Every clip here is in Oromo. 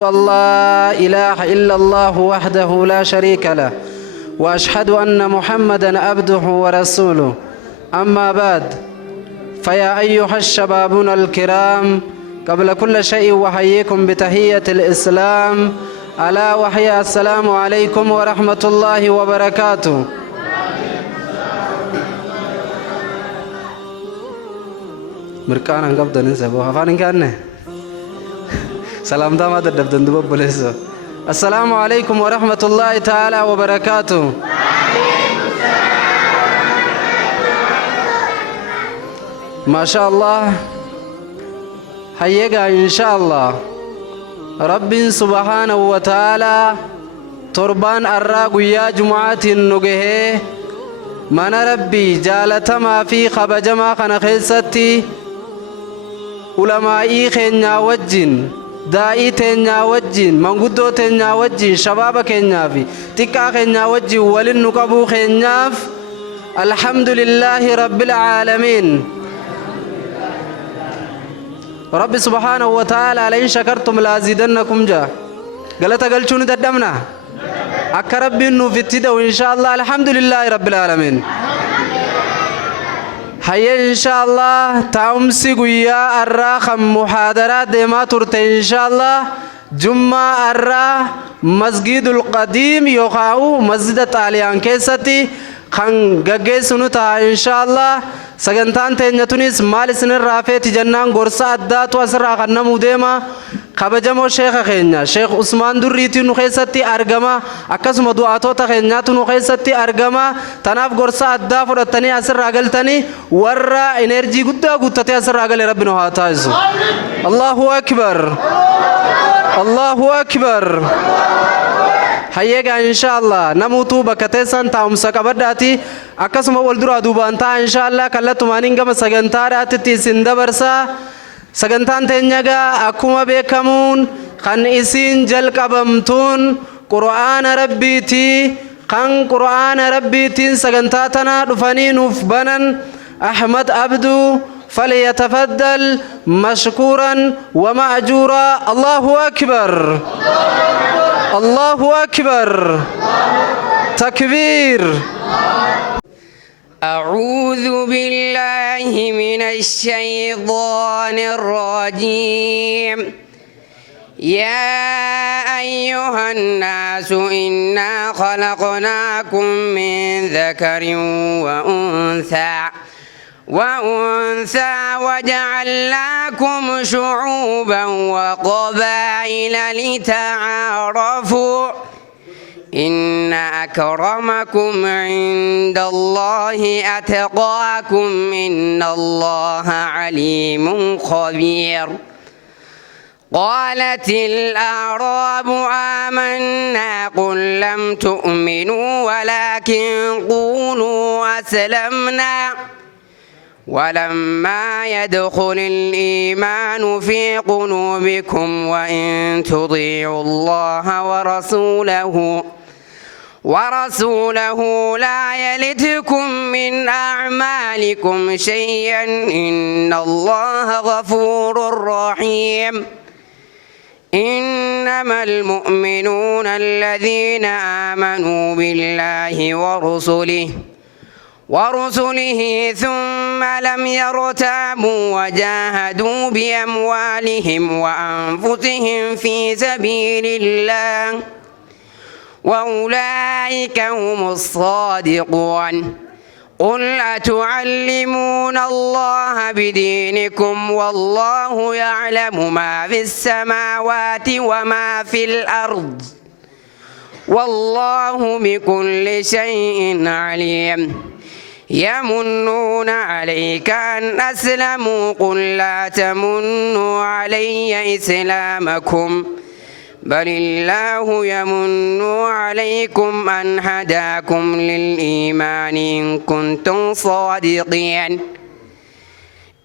لا إله إلا الله وحده لا شريك له وأشهد أن محمدا عبده ورسوله أما بعد فيا أيها الشبابون الكرام قبل كل شيء أحييكم بتحية الإسلام ألا وهي السلام عليكم ورحمة الله وبركاته. مركانا قبضا نسبوها فانين كانه سلام دامات الدبدن دبب بلسو. السلام عليكم ورحمة الله تعالى وبركاته. ما شاء الله هيجا إن شاء الله رب سبحانه وتعالى تربان الراق يا جمعة النجه من ربي جالتما في خبجما خنخيستي علماء خينيا وجين داعي تنيا وجين منقدو تنيا وجين شباب كينيا في تكا خينيا وجين ولن نقبو خينيا الحمد لله رب العالمين. رب سبحانه وتعالى لئن شكرتم لازيدنكم جا قالت قلتوني تدمنا أكرب إنه في التدو إن شاء الله الحمد لله رب العالمين. هيا إن شاء الله تأمسي قويا الراخم محاضرات ديما ترت إن شاء الله جمعة الرا مسجد القديم يقاو مسجد التاليان كيستي خان غغي سنوتا إن شاء الله سجنتان تنيتونيس مال سنر رافيت جنان غرسا أدات وسرا خنمو ديما خبجمو شيخ خينيا شيخ عثمان دريتي نخيستي أرجما أكسم دعاتو تخينيا تنخيستي أرجما تناف غرسا أدا فرتني أسر راجلتني ورا إنرجي قدا قدتي أسر راجل ربنا هاتايزو. الله أكبر الله أكبر. هيجا إن شاء الله نموتو بكتسان تام سكبراتي أكسم والدرا دوبانتا إن شاء الله كلا تمانين كم سجنتارات تيسندا برسا سجنتان تنجا أكوما بكمون خن إسين جل كبمتون قرآن ربيتي خن قرآن ربيتين سجنتاتنا رفاني نفبنا أحمد عبدو فليتفضل مشكورا ومأجورا. الله أكبر الله أكبر تكبير. أعوذ بالله من الشيطان الرجيم. يا أيها الناس إنا خلقناكم من ذكر وأنثى وجعلناكم شعوبا وقبائل لتعارفوا إن أكرمكم عند الله أتقاكم إن الله عليم خبير. قالت الأعراب آمنا قل لم تؤمنوا ولكن قولوا أسلمنا ولما يدخل الإيمان في قلوبكم وإن تطيعوا الله ورسوله لا يلتكم من أعمالكم شيئا إن الله غفور رحيم. إنما المؤمنون الذين آمنوا بالله ورسله ثم لم يرتابوا وجاهدوا بأموالهم وأنفسهم في سبيل الله وأولئك هم الصادقون. قل أتعلمون الله بدينكم والله يعلم ما في السماوات وما في الأرض والله بكل شيء عليم. يمنون عليك أن أسلموا قل لا تمنوا علي إسلامكم بل الله يمن عليكم أن هداكم للإيمان إن كنتم صادقين.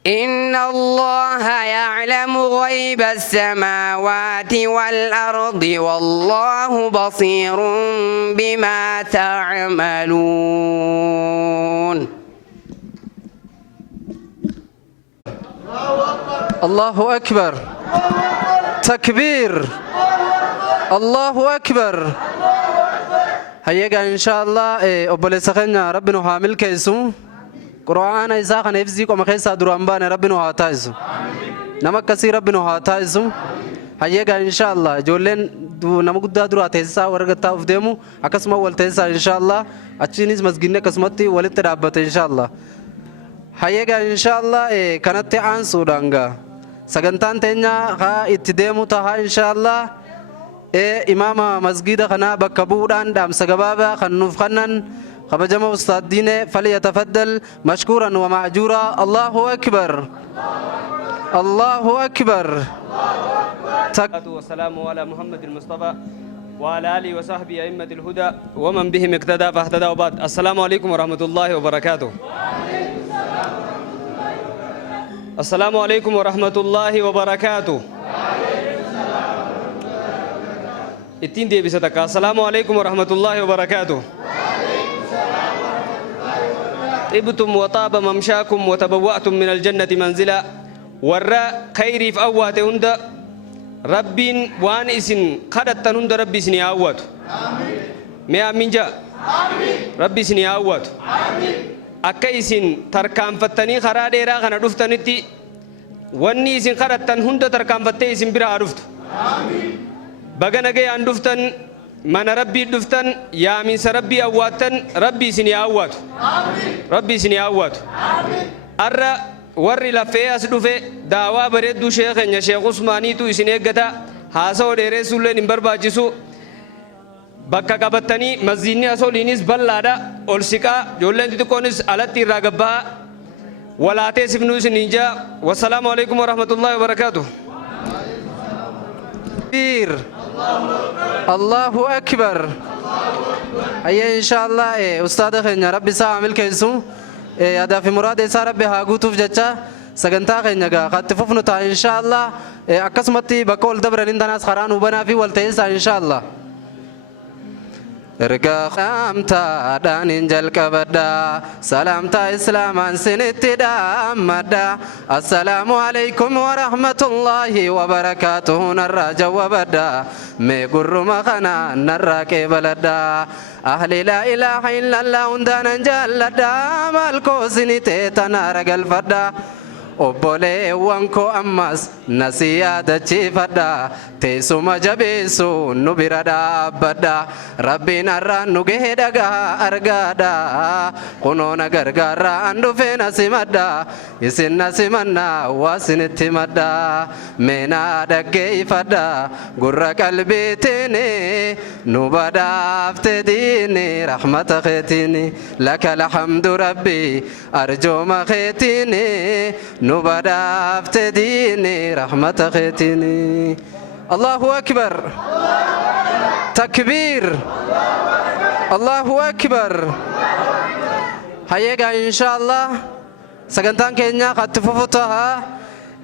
إن الله يعلم غيب السماوات والأرض والله بصير بما تعملون. الله أكبر تكبير الله أكبر هيا إن شاء الله أبولي سخنا ربنا حامل كيسو قرآن إذا كان يفزيك وما خيسا درامبان ربنا هاتايسو نما كسي ربنا هاتايسو هيا إن شاء الله جولين نما قد درا تيسا ورقتا أفدمو أكسما والتيسا إن شاء الله أتشينيز مسجدنا كسمتي ولترابط إن شاء الله هيا إن شاء الله كانت عن سودانغا سجنتان تنيا خا اتدمو تها إن شاء الله إمام مسجد خنا بكبوران دام سجبابا خنوف خنن خبجما أستاذ دين فليتفضل مشكورا ومأجورا الله أكبر الله أكبر والسلام على محمد المصطفى وعلى آله وصحبه أئمة الهدى ومن بهم اقتدى فاهتدى وبعد السلام عليكم ورحمة الله وبركاته السلام عليكم ورحمة الله وبركاته اتين دي بستك السلام عليكم ورحمة الله وبركاته طبتم وطاب ممشاكم وتبوأتم من الجنة منزلا ورا خيري في أوات هند رب وان اسن قدت هند ربي سني أوات ما أمين جاء ربي سني أوات أكيسن تركام فتني خراديرا خنا دفتنتي واني اسن قدت هند تركام فتي اسن برا عرفت بغنا جاي عن دفتن من ربي دفتن يا من سربي أواتن ربي سني أوات ربي سني أوات أرى ورّي لفيا سدوفه دعوة بريد دو شيخ يا شيخ عثماني تو إسنيك جتا هاسو درسول نمبر باجسو بكا كبتني مزيني أسول إنيس بلادا أولسكا جولن تتكونس على تيراغبا ولا تسفنوس نينجا والسلام عليكم ورحمة الله وبركاته الله أكبر هيا إن شاء الله أستاذ خينا ربي سامل كيسو هذا في مراد سارة بها قوتو في جتة سجنتا خينا قد تفوفنا تا إن شاء الله أقسمتي بقول دبر لندنا خران وبنا في والتيسا إن شاء الله رجع سلامتا دانين جل كبدا سلامتا إسلام سنتي دامدا السلام عليكم ورحمة الله وبركاته نرى جوابدا ميقر مخنا نرى كبلدا أهل لا إله إلا الله وندانا جلدا مالكو سنتي تنار قلفدا obboleewwan koo ammas nasiyaadachiifadha teessuma jabeessu nu bira dhaabbadha rabbiin har'aan nu gahee dhagaa argaadha kunoo na gargaarra an dhufee na simadha isin na simannaa waa isinitti himadha meenaa dhaggeeffadha gurra qalbiitiin nu badhaafte diini rahmata keetiin laka alhamdu rabbi arjooma keetiin نبدأت ديني رحمة ختيني الله أكبر تكبير الله أكبر هيا إن شاء الله سجنتان كينيا قد تفوتها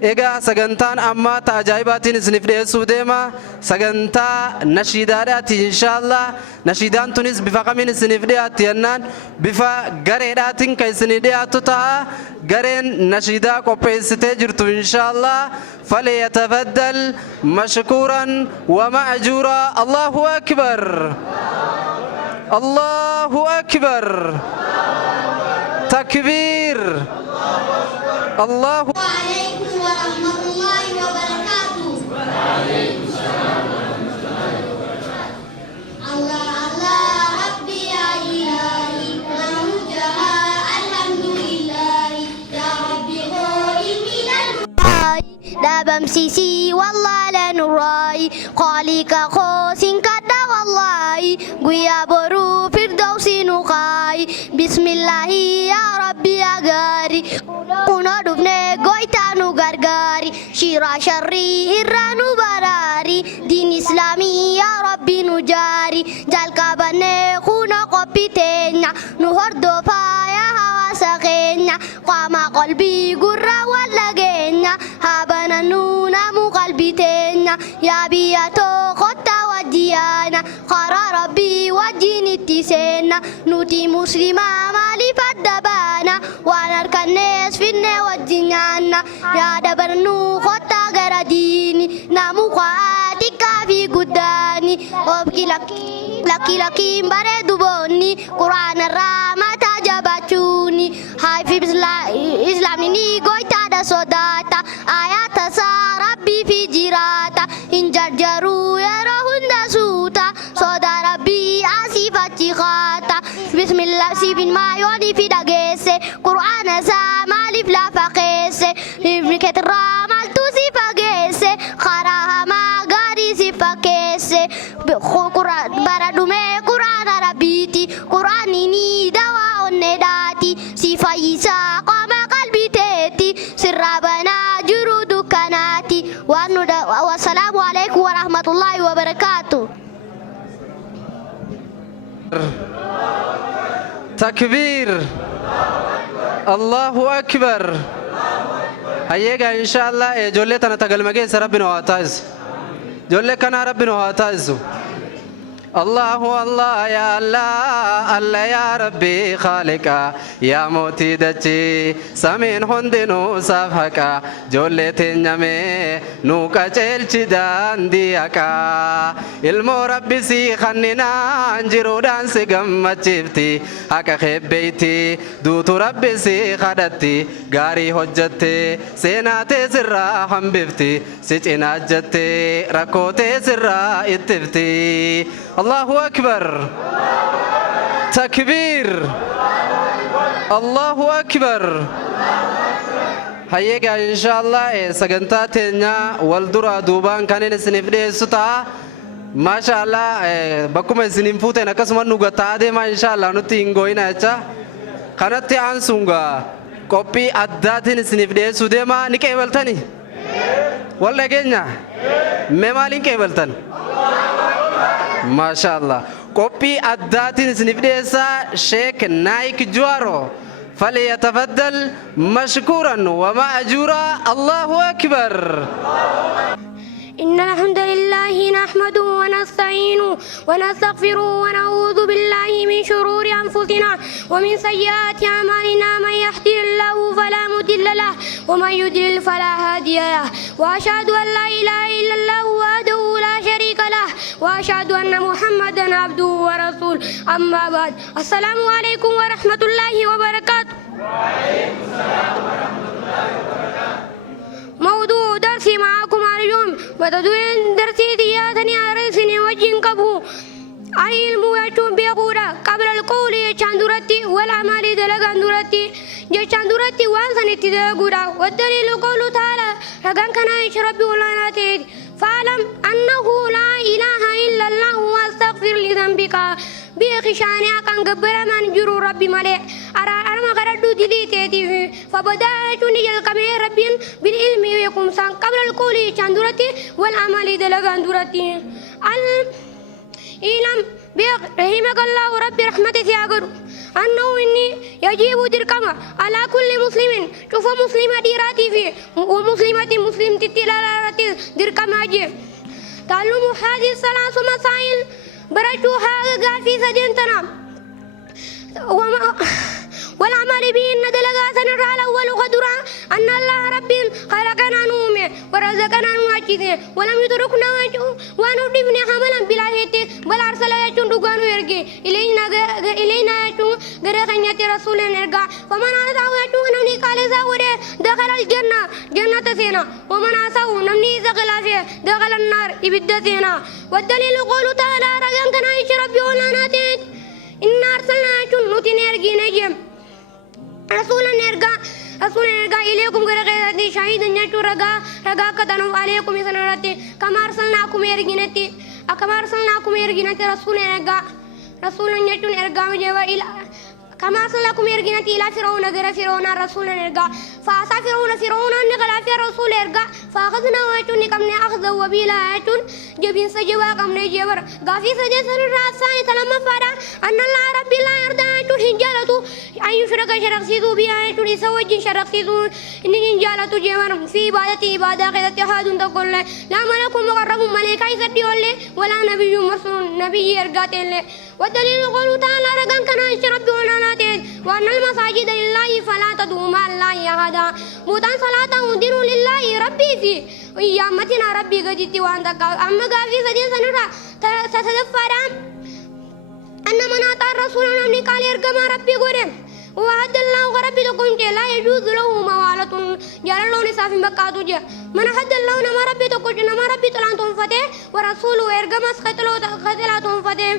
إيجا سجنتان أما تعجباتين سنفدي سودما سجنتا نشيدات إن شاء الله نشيدان تونس بفقامين سنفدي أتيانان بفا غريداتين كي سنفدي أتوتا غرين نشيدا كوبيستي جرتو إن شاء الله فليتفضل مشكورا ومأجورا الله أكبر الله أكبر تكبير الله عليكم ورحمة الله وبركاته. وعليكم السلام ورحمة الله وبركاته. الله الله ربي يا إلهي نرجها الحمد لله يا ربي قولي من الراي دابم سيسي والله لا نراي قاليك خوسين كدا والله قويا برو فردوسي نقاي بسم الله يا ربي يا غاري كنا دفنه goytaanu gargaari shira sharrii irraa nu baraari diin islaamii yaa rabbi nu jaari jalqabannee kuna qophii teenya nu hordofaa yaa hawaasa keenya qaama qalbii gurraa wal dhageenya haa banannuu namu qalbii teenya yaa biyya tokkotta wajjiyaana karaa rabbii wajjin itti seenna nuti muslimaa maaliif adda baana waan harkannees finne wajjin nyaanna yaada barnuu kottaa gara diini namu xiqqaa fi guddaani obki lakkiin bareedu boonni quraanarraa mataa jabaachuuni haifi islaamni goytaadha sodaata ayaata isaa rabbii fi jiraata hin jarjaruu yeroo hunda suuta sodaa rabbii asiif achi kaata bismillah siifin maayoonii fi dhageesse qur'aana isaa maaliif lafa keesse hifni keetirraa maaltu si fageesse karaa hamaa gaarii si fakkeesse bara dhumee qur'aana rabbiiti qur'aanni ni dawaa onneedhaati si fayyisaa qaama qalbii teeti sirraa banaa jiru dukkanaati wassalaamu alaikum warahmatullaahi wabarakaatuh. تكبير الله أكبر هيجا إن شاء الله جولتنا تقل مجلس ربنا واتاز جولة كنا ربنا واتاز الله الله يا الله الله يا ربي خالقا يا موتي دچي سمين هندنو صفحكا جولة نمي نوكا چلچي دان ديكا ilmo rabbi si khannina anjiruudhaan si gammachiifti akka khebbeeyti duutu rabbi si kadhatti gaarii hojjatte seenaatee sirraa hambifti si cinaajjatte rakkootee sirraa ittifti allahu akbar takbir allahu akbar hayyeega inshallah sagantaa teenya wal dura duubaan kanneen isiniif dhiyeessu ta'a maashaallah bakkuma isiniin fuuteen akkasuma nu gataa deemaa inshaallah nutti hin gooyina jecha kanatti aansunga qophii addaatiin isiniif dhiyeessuu deemaa ni qeebaltani wal dhageenya mee maaliin qeebaltan maashaallah qophii addaatiin isiniif dhiyeessaa sheek naayik juwaaro فليتفضل مشكورا ومأجورا الله أكبر إن الحمد لله نحمده ونستعينه ونستغفره ونعوذ بالله من شرور أنفسنا ومن سيئات أعمالنا من يهده الله فلا مضل له ومن يضلل فلا هادي له وأشهد أن لا إله إلا الله وحده لا شريك له وأشهد أن محمدا عبده ورسوله أما بعد السلام عليكم ورحمة الله وبركاته. وعليكم السلام ورحمة الله وبركاته. موضوع درسي معكم اليوم وتدوين درسي دياتني أرسني وجه كبو علم يجون بيقولا قبل القول يجاندورتي والعمل دلغاندورتي يجاندورتي وانسانتي دلغودا والدليل قوله تعالى رغان كان يشرب ولاناتي فاعلم أنه لا إله إلا الله واستغفر لذنبك بيخشاني أكان قبر من جرو ربي ملئ أرما غردو دليتي فبدأت نجل كمي ربين بالعلم ويقوم سان قبل القول يجاندورتي والعمل دلغاندورتي إلم رحمك الله وربي رحمتي سياغر أنه إني يجيب دركما على كل مسلم شوف مسلمة ديراتي في ومسلمة مسلم تتلالاتي دركما جي تعلم هذه الثلاث مسائل برجوها في سجنتنا والعمل بهن دلغا سنرى الأول قدرا أن الله رب خلقنا نومه ورزقنا نواجده ولم يتركنا ونضيفنا حملا بلا هيت بل أرسل يجون دقانو يرقي إلينا يجون غرقنية رسول نرقى فمن أتاه يجون نمني قال زاوره دخل الجنة جنة سينا ومن أساه نمني زغلافه دخل النار إبدا سينا والدليل قوله تعالى رجان كان يشرب يولاناتين إن أرسلنا يجون نتين يرقي نجم رسول نرجع إليكم غير شهيدا نجو رجع كتنو عليكم سنرتي كما أرسلناكم يرجينتي كما أرسلناكم يرجينتي رسول نجو نرجع مجوا إلى كما أرسلناكم يرجينتي إلى فرعون غير فرعون رسول نرجع فأسى فرعون نقل في رسول نرجع فأخذنا ويتون كم نأخذ وبيلا يتون جبين سجوا كم نجبر غافي سجى سر الرأسان تلما فارا أن الله رب لا يرضى يتون هنجالته أن يشرك شرك سيدو بها يتون يسوج شرك سيدو إن هنجالته جبر في عبادة قدت هادون تقول لا ملك مقرب ملائكة يسدي ولا نبي مرسل نبي يرجع والدليل قوله تعالى رقم كان ربي وناناتين وأن المساجد لله فلا تدعوا مع الله أحدا موتان صلاة دين لله ربي في أيامتنا ربي قديتي وأنت أما قال في سجين سنرى ستتفر أن من أطاع الرسول من قال يرقم ربي قرم وعد الله ربي تكون لا يجوز له موالة جعل الله نساف بكاتو جا من حد الله نما ربي تكون نما ربي تلانتون فتح ورسوله يرقم قتلاتون فتح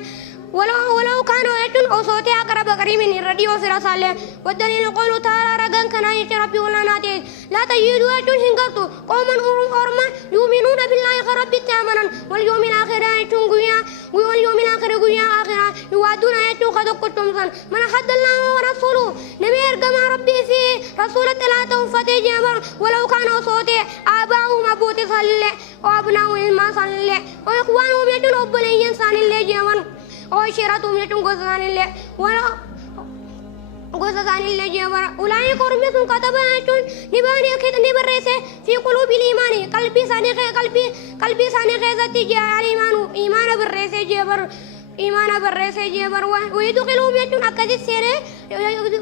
ولو كانوا يتون أو صوتي أقرب قريب من الراديو في رسالة والدليل قوله تعالى رقم كان يشرب ولا ناتين لا تجدوا يتون هنقرتوا قوما أرما يؤمنون بالله رب التامنا واليوم الآخر يتون قويا واليوم الآخر قويا آخرا يوادون يتون قد قلتم صن من حد الله ورسوله نبي يرقم ربي في رسول الثلاثة فتي جابر ولو كانوا صوتي آباؤهم أبوت صلي وأبناؤهم ما صلي وإخوانهم يتون أبلين صان اللي جابر وشيراتهم يتون قصان اللي ولا قصان اللي جبر أولئك رميتهم كتباتون نباني كت نبرسه في قلوب الإيمان قلبي ساني ذات جاء إيمان برسه جبر إيمان برسه جبر ويدخلهم يتون أكد السيرة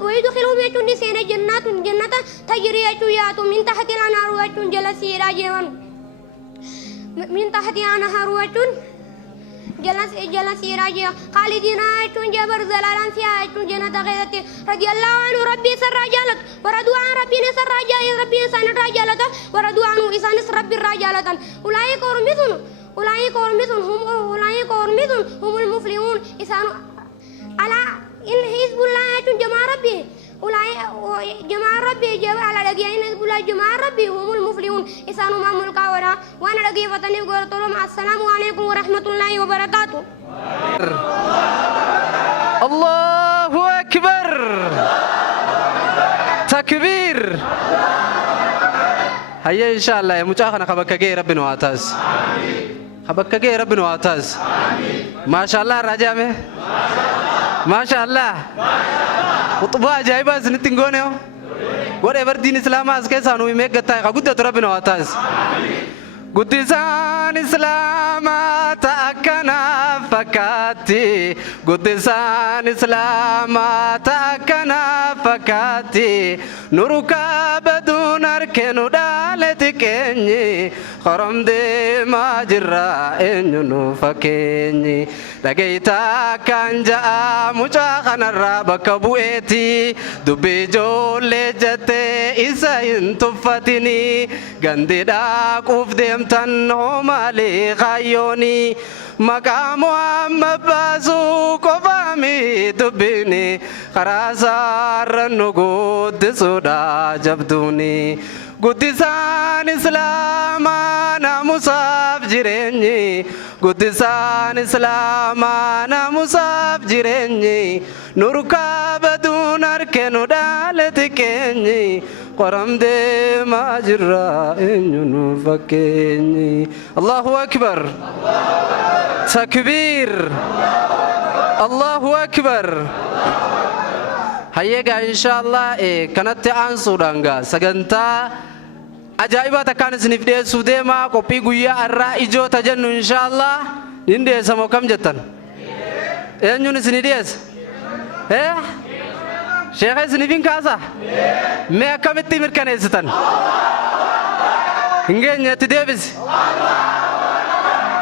ويدخلهم يتون سيرة جنات تجري يتويات من تحت الأنهار ويتون جلسيرة جبر من تحت الأنهار ويتون جلس راجع خالدين آيتون جبر زلالان فيها آيتون جنة غيرتي رضي الله عنه ربي سر راجالت وردوا عن ربي نسر راجال ربي إنسان راجالت وردوا عنه إنسان ربي راجالت أولئك هم المفلحون إنسان على إن حزب الله آيتون جماع ربي أولئك جماع ربي جماع على لقيين حزب الله جماع ربي هم المفلحون إنسان ما ملكا ورا وأنا لقي فتني قرطلهم السلام عليكم ورحمة الله وبركاته الله أكبر تكبير هيا إن شاء الله يا مجاهنا خبك جاي ربنا واتاز خبك جاي ربنا واتاز ما شاء الله رجامه ما شاء الله خطبة جايبة سنتينغونيو whatever دين إسلام أسكت سانو يميك قطعي قدرة ربنا واتاز قدسان إسلام تأكنا فكاتي قدسان إسلام تأكنا فكاتي نوركا بدون أركنو دالتكني خرم دي ما جرا إنو فكني لقيتا كان جاء مجاخنا الرابك بوئتي دبي جولي جتي إسا ينتفتني غندي داك وفدي امتنو مالي غيوني مقام مباسو كفامي دبيني خراسار نقود سودا جبدوني قدسان إسلامنا مصاب جريني قدسان إسلامنا مصاب جريني نوركا بدون أركنو دالتكني قرم دي ما جرا إنو فكني الله أكبر تكبير الله أكبر هيا إن شاء الله كانت أنصرانغا سجنتا أجايبا تكان سنفدي سودما كوبي غويا الرا إجو تجنو إن شاء الله نندي سمو كم جتن ينجون سنديس شيخ سنفين كاسا ما كم تيمر كان يستن إنجن يتدبس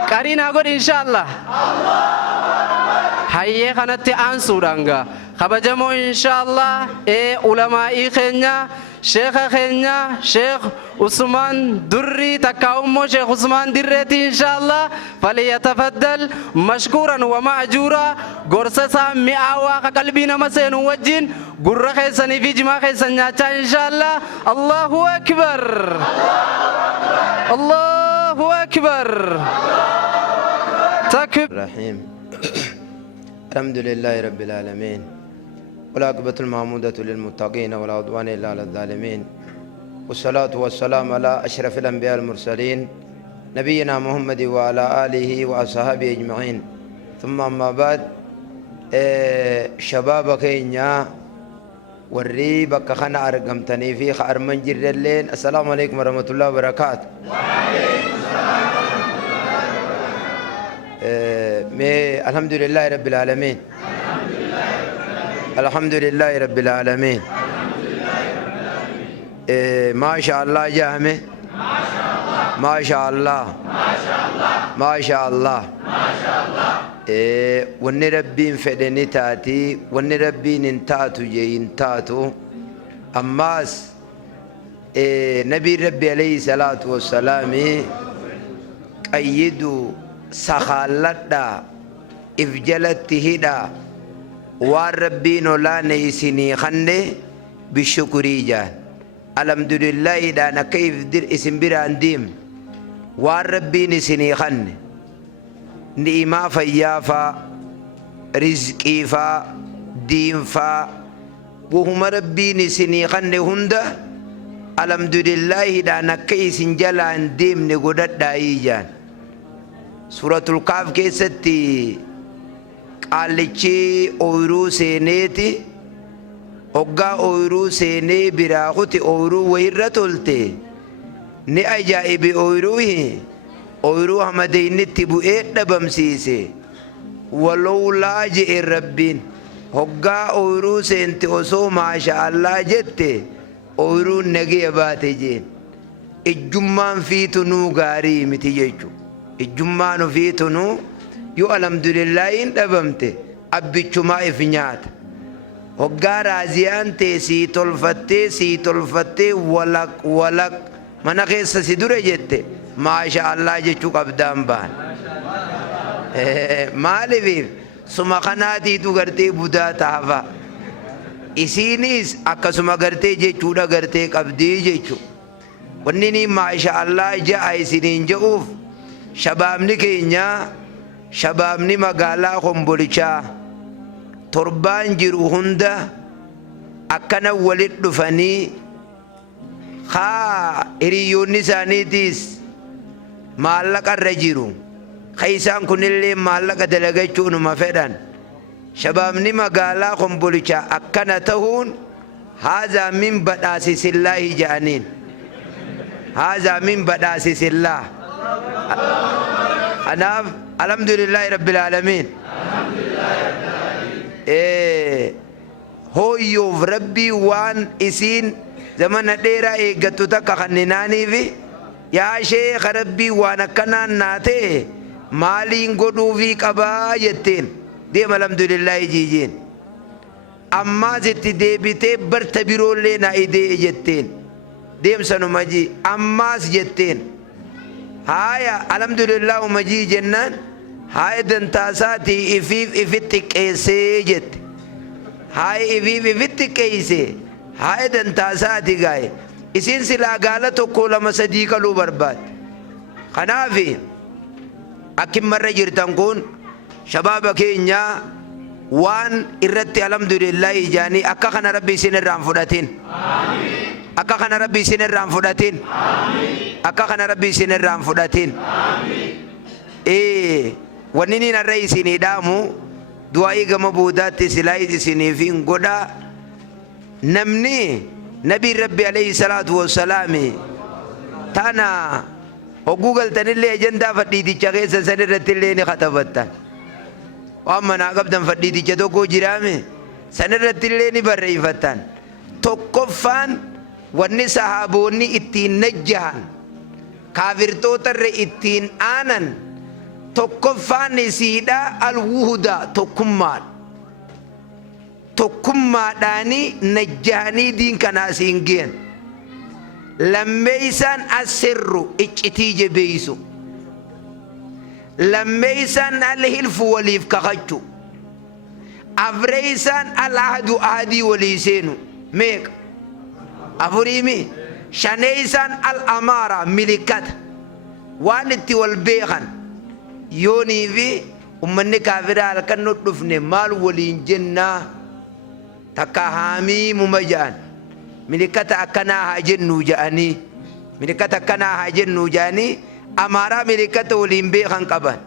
كارين أقول إن شاء الله هيا كانت أنصرانغا خبجمو إن شاء الله علماء خينيا شيخ خينيا شيخ عثمان دري تكاومو شيخ عثمان دريتي إن شاء الله فليتفضل مشكورا ومأجورا غرسة مئاوا قلبنا مسين وجين غر خيسني في جماع خيسنيا إن شاء الله الله أكبر الله أكبر تكبير الرحيم الحمد لله رب العالمين والعاقبة المحمودة للمتقين ولا عدوان إلا على الظالمين والصلاة والسلام على أشرف الأنبياء المرسلين نبينا محمد وعلى آله وأصحابه أجمعين ثم أما بعد شباب كينيا warri bakka kana argamtanii fi arman jirrelleen assalamu alaykum warahmatullahi wabarakatuh الحمد لله رب العالمين الحمد لله رب العالمين ما شاء الله جامع ما شاء الله ما شاء الله wanni rabbiin fedhe ni taati wanni rabbiin hin taatu je hin taatu ammaas nabiin rabbi alayhi salaatu wassalaami qayyidu sakhalladha if jalatti hidha waan rabbiin olaane isinii kanne bishukurii jaan alhamdulillahi dhaan akka isin biraan diim waan rabbiin isinii kanne ni'imaa fayyaafaa rizqiifaa diinfaa wahuma rabbiin isinii kanne hunda alhamdulillahi dhaan akka isin jalaan deemne godhadhaayii jaan suuratul kaaf keessatti qaallichi ooyiruu seeneeti hoggaa ooyiruu seenee biraa kuti ooyiruu wayirra tolte ni ajaa'ibi ooyiruu hamadeynitti bu'ee dhabamsiise walowlaa je'e rabbiin hoggaa ooyiruu seente osoo maasha allaa jette ooyiruun nagee baate jeen ijjummaan fiitunuu gaarii miti jechu ijjummaan fiitunuu yoo alhamdulillaahin dhabamte abbichumaa if nyaata hoggaa raaziyaan tee sii tolfattee walaq mana keessa si dure jette maasha allaa jechuu qabdaan baan maaliif suma kanaatiitu gartee budaa taafa isiinis akkasuma gartee jechuudha gartee qabdii jechu wanni ni maasha allaa ja'a isiniin je'uuf shabaabni keenya shabaabni magaalaa Kombolchaa torbaan jiru hunda akkana walit dhufanii haa hiriyoonni isaaniitiis maallaqa irra jiru kaysaan kunillee maallaqa dalagachuunuma fedhan shabaabni magaalaa Kombolchaa akkana ta'uun haazaa min badhaasisillaahi ja'aniin haazaa min badhaasisillaa anaaf alhamdulillahi rabbil aalamiin hooyyoof rabbii waan isiin zamana dheeraa eeggattu takka kanninaaniifi yaa sheekha rabbii waan akkanaan naatee maaliin godhuufii qabaa jetteen deem alhamdulillahi jiijeen ammaas itti deebitee barta biroollee na idee jetteen deemsanuma jii ammaas jetteen haaya alhamdulillah umajii jennaan haaya dantaasaati ifitti qeessee jette haaya ifitti qeeyse haaya dantaasaati gaaye isin silaa gaala tokko lama sadii qaluu barbaad kanaafi akkin marra jirtan kun shabaaba keenya waan irratti alhamdulillah ijaanii akka kana rabbi isin irraan fudhatin akka kana rabbi isin irraan fudhatin akka kana rabbi isin irraan fudhatin wanni niin arra isinii dhaamu du'aa'ii gama buudaatti silaa isiniifin godha namni nabii rabbi alayhi salaatu wassalaami tana hogguu galtanillee ajandaa fadhiiticha keessa san irratti illee ni katabattan waan manaa qabdan fadhiiticha tokko jiraame san irratti illee ni barreeyfattan tokkoffaan wanni sahaaboonni ittiin najjahan kaafirtootarra ittiin aanan tokkoffaan isiidha alwuhuda tokkummaadhaanii najjahanii diin kanaa siin geen lammeeysaan asirru iccitii jabeeysu lammeeysaan alhilfu waliif kakachu afreeysaan alahadu ahadii walii seenu meeqa afuriimi shaneeysaan alamaara milikata waan itti wal beekan yoonii fi ummanni kaafiraa halkan nu dhufne maal waliin jennaa takka haamiimuma ja'an milikata akkanaa haa jennuu ja'anii milikata akkanaa haa jennuu ja'anii amaaraa milikata waliin beekan qaban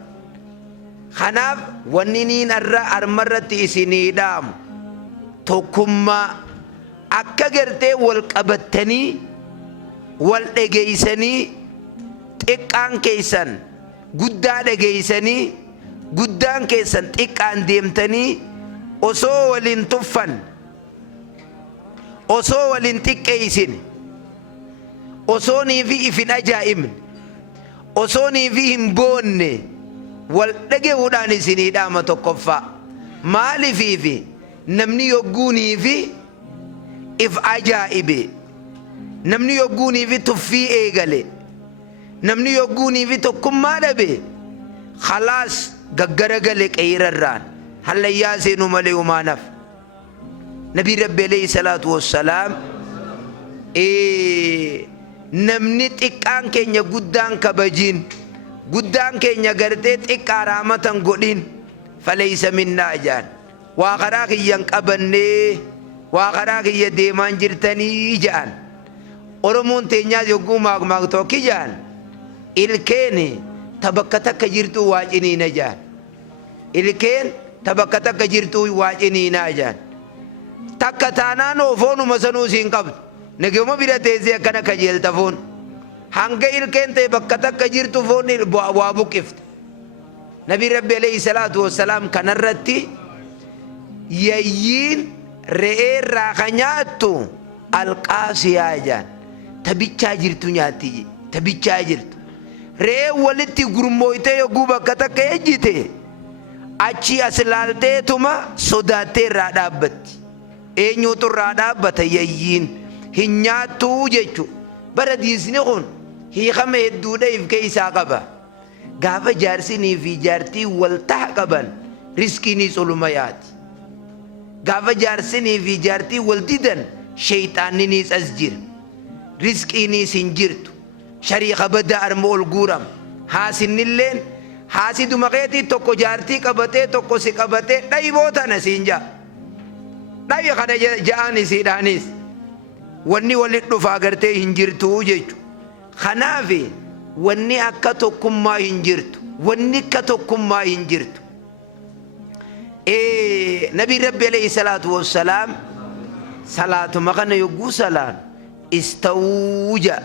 kanaaf wanni niin arra armarratti isinii dhaamu tokkummaa akka gartee wal qabattanii wal dhageeysanii xiqqaan keeysan guddaa dhageeysanii guddaan keessan xiqqaan deemtanii osoo waliin tuffan osoo waliin xiqqeeysin osoo niifi ifin ajaa'ibne osoo niifi hin boonne wal dhage'uudhaan isinii dhaama tokkoffaa maaliifiifi namni yogguuniifi if ajaa'ibe namni yogguuniifi tuffii eegale namni yogguuniifi tokkummaa dhabe khalaas gaggaragale qeyrarraan hallayyaa seenuu malee umaanaaf nabii rabbi alayhi salaatu wassalaam namni xiqqaan keenya guddaan kabajiin guddaan keenya gartee xiqqaa raamatan godhin falaysa minnaa jaan waa karaa kiyyan qabannee waa karaa kiyya deemaan jirtanii jaan oromoon teenyaas yogguu maaqmaaq tokki jaan ilkeeni tabakka takka jirtuu waaciniina jaan ilkeen tabakka takka jirtuu waaciniinaa jaan takka taanaan ofoonuma sanuu siin qabdu negema bira teessee akkana kajeelta foon hanga ilkeen ta'e bakka takka jirtu foon waa buqqifte nabii rabbi alayhi salaatu wassalaam kanarratti yayyiin re'ee irraa ka nyaattu alqaasiyaa jaan tabichaa jirtu nyaatti tabichaa jirtu re'ee walitti gurmooytee yogguu bakka takka ejjite achi as laalteetuma sodaattee irraa dhaabbatti eenyuutu irraa dhaabbata yayyiin hin nyaattuu jechu bara diisni kun hiikama hedduudha if keeysaa qaba gaafa jaarsinii fi jaartii wal taha qaban riskiiniis oluma yaati gaafa jaarsinii fi jaartii wal didan sheyxaaniniis as jira riskiiniis hin jirtu shariika badda arma ol guuram haasinilleen haasiduma keetii tokko jaartii qabatee tokko si qabatee dhayboo tana siin jaa dhabi kana ja'aan isiidhaanis wanni walit dhufaa gartee hin jirtu jechu kanaaf wanni akka tokkummaa hin jirtu wanni akka tokkummaa hin jirtu nabii rabbi alayhi salaatu wassalaam salaatuma kana yogguu salaan istawuu ja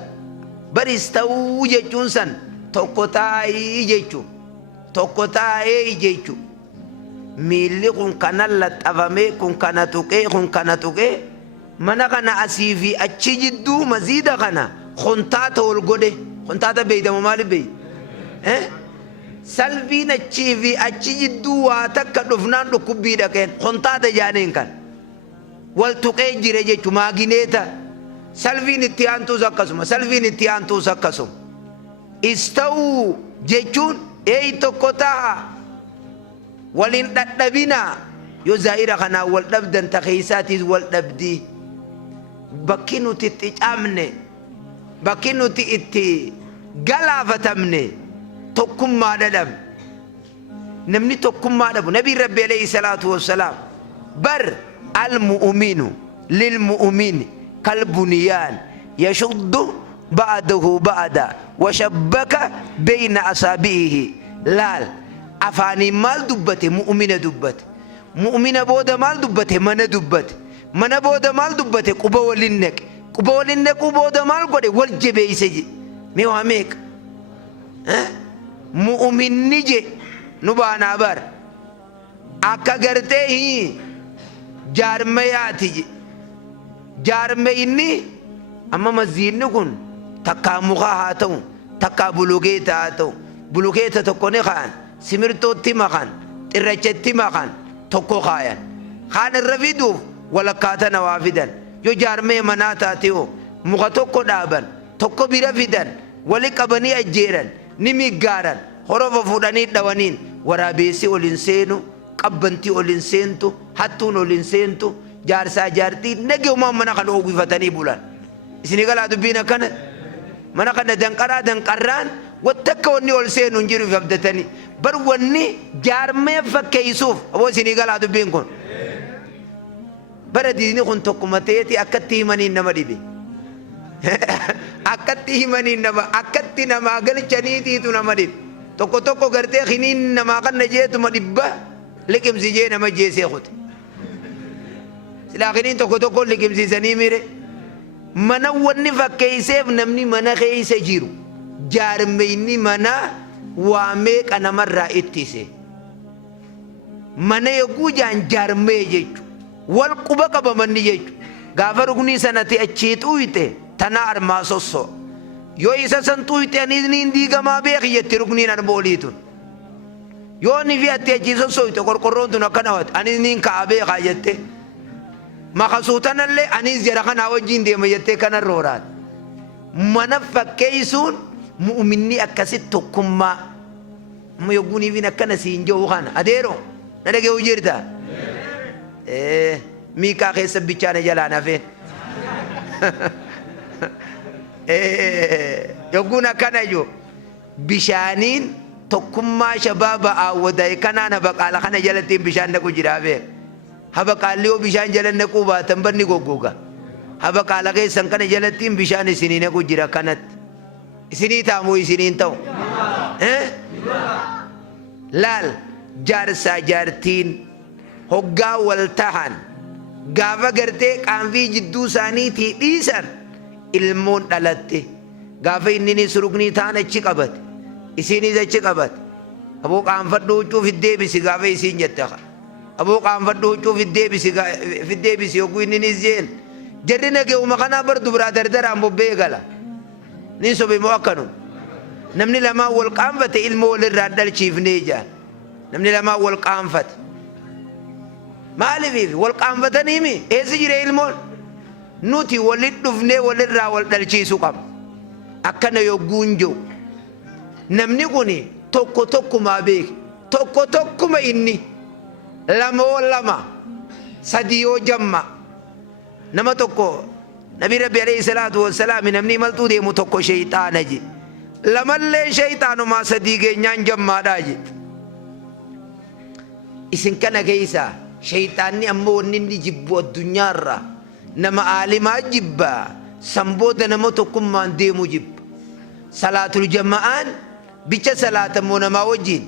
bar istawuu jechuun san tokko taa'ii jechu tokko taa'ee jechu miilli kun kana laxafamee kun kana tuqee kun kana tuqee mana kana asii fi achi jidduu maziida kana khontaata ol godhe khontaata beeydamu maaliif beey salviin achii fi achi jidduu waa takka dhufnaan dhukkubbii dhaqeen khontaata jaaneen kan wal tuqee jire jechu maagineeta salviin itti aantuus akkasuma salviin itti aantuus akkasuma istawuu jechuun eey tokko ta'a walin dhadhabinaa yoo zaa'ira kanaa wal dhabdan takeeysaatiis wal dhabdii bakki nuti itti caamne bakki nuti itti galaafatamne tokkummaa dhadhabne namni tokkummaa dhabu nabii rabbi alayhi salaatu wassalaam bar almu'minu lilmu'mini kalbunyaan yashuddu ba'dahu ba'da washabbaka bayna asaabi'ihi laal afaanii maal dubbate mu'mina dubbate mu'mina booda maal dubbate mana dubbate mana booda maal dubbate quba waliin nequ booda maal godhe wal jabeeyse je mee waa meeqa mu'minni je nu baanaa bar akka gartee jaarmayaati je jaarmayinni amma maziinni kun takkaa mukaa haa ta'u takkaa bulukeeta haa ta'u bulukeeta tokko ni ka'an simirtootti makan xirrachatti makan tokko kaayan kaan irra fiduuf walakkaatana waa fidan yoo jaarmee manaa taate hoo muka tokko dhaaban tokko bira fidan wali qabanii ajjeeran ni miggaaran horofa fuudhanii dhawaniin waraabeessi olin seenu qabbantii olin seentu hattuun olin seentu jaarsaa jaartii nage umaan mana kan oogwifatanii bulan isinii galaa dubbiin akkana mana kana danqaraa danqarraan wattakka wanni ol seenu hin jiru abdatanii bar wanni jaarmee fakkeeysuuf aboo isinii galaa dubbiin kun bara diini kun tokkuma ta'eeti akkatti himaniin nama dhibe akkatti himaniin nama akkatti namaa galchaniitiitu nama dhibe tokko tokko gartee hiniin namaa kanna jeetuma dhibba liqimsi jee nama jeesee kute silaa hiniin tokko tokko liqimsiisanii mire mana wanni fakkeeyseef namni mana keeysa jiru jaarmeyni mana waa meeqa namarraa ittise mana yogguu jaan jaarmee jechu wal quba qaba manni jechu gaafa rugnii sanatti achii xuuyte tana armaa sosso yoo isa san xuuyte anis niin diigamaa beeki jetti rugniin an booliitun yoo ni fi atti achii sossoyte qorqorroon tun akkana wat anis niin ka'a beekaa jette makasuutanallee anis jara kanaa wajjiin deema jettee kana rooraat mana fakkeeysuun mu'minni akkasit tokkummaa mu yogguunii fi akkana siin jiru kana adeero na dhagee jirta miiqaa keessa bichaana jalaan hafeen yogguun akkana jiru bishaaniin tokkummaa shabaaba aawwadae kanaan habaqaala kana jalattiin bishaan naqu jiraafee habaqaalli yoo bishaan jala naquu baatan banni goggoga habaqaala keessan kana jalattiin bishaan isinii naqu jira kanatti isinii taamoo isiniin ta'u laal jaarsaa jaartiin hoggaa wal tahan gaafa gartee qaanfii jidduu isaaniitii dhiisan ilmoon dhalatte gaafa inninis rugnii ta'an achi qabate isinis achi qabate aboo qaanfadhu huccuu fiddeebisi gaafa isiin jette aboo qaanfadhu huccuu fiddeebisi yogguu inninis jeen jarri nageewuma kanaa bar dubraa dardaraan bobbee gala ni sobe moo akkanu namni lamaan wal qaanfate ilmoo walirraa dhalchiifnee jaan namni lamaan wal qaanfate maaliif wal qaanfataniimi eessi jire ilmoon nuti walit dhufnee walirraa wal dhalchiisu qaba akkana yogguun jiru namni kun tokko tokkumaa beeki tokko tokkuma inni lamoo lama sadii yoo jamma nama tokko nabi rabbi alayhi salaatu wassalaam namni imaltuu deemu tokko shayxaana je lamallee shayxaanumaa sadii geenyaan jammaadhaa je isin kana keeysaa shayxaanni ammoo wanni inni jibbu addunyaarra nama aalimaa jibba sanbooda nama tokkummaan deemu jibba salaatul jama'aan bicha salaatammoo namaa wajjiin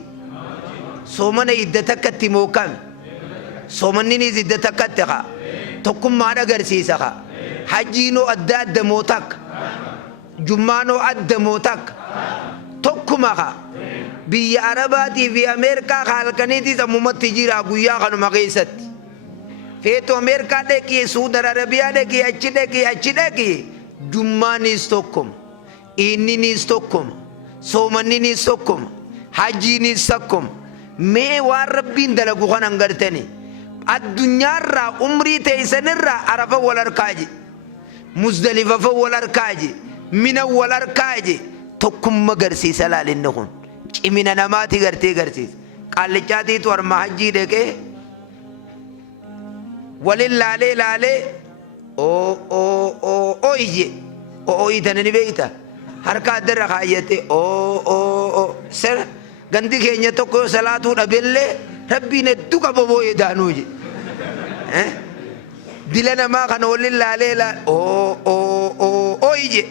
soomana idda takkatti mookame soomanninis idda takkatti haa tokkummaan agarsiisa haa hajjiinoo adda adda moo takka jummaanoo adda moo takka tokkuma haa biyya arabaatii fi ameerikaa halkaniitis ammumatti jira guyyaa kanuma keessatti feetu ameerikaa dhaqii suudar arabiyaa dhaqii achi dhaqii jummaanis tokkuma inninis tokkuma soomanninis tokkuma hajjiinis tokkuma mee waan rabbiin dalagu kanan gartani addunyaarraa umrii teeysanirraa arafa wal harkaaji muzdalifafa wal harkaaji mina wal harkaaji tokkumma garsiisa laalinni kun cimina namaati gartee garsiisa qaallichaatiitu harma hajjii dhaqee walin laalee iyye itanani beeyta harka addarra kaayyate sir gandi keenya tokko yoo salaatuu dhabellee rabbiin hedduu qaba boo'ee daanuu je dila namaa kana walin laalee iyye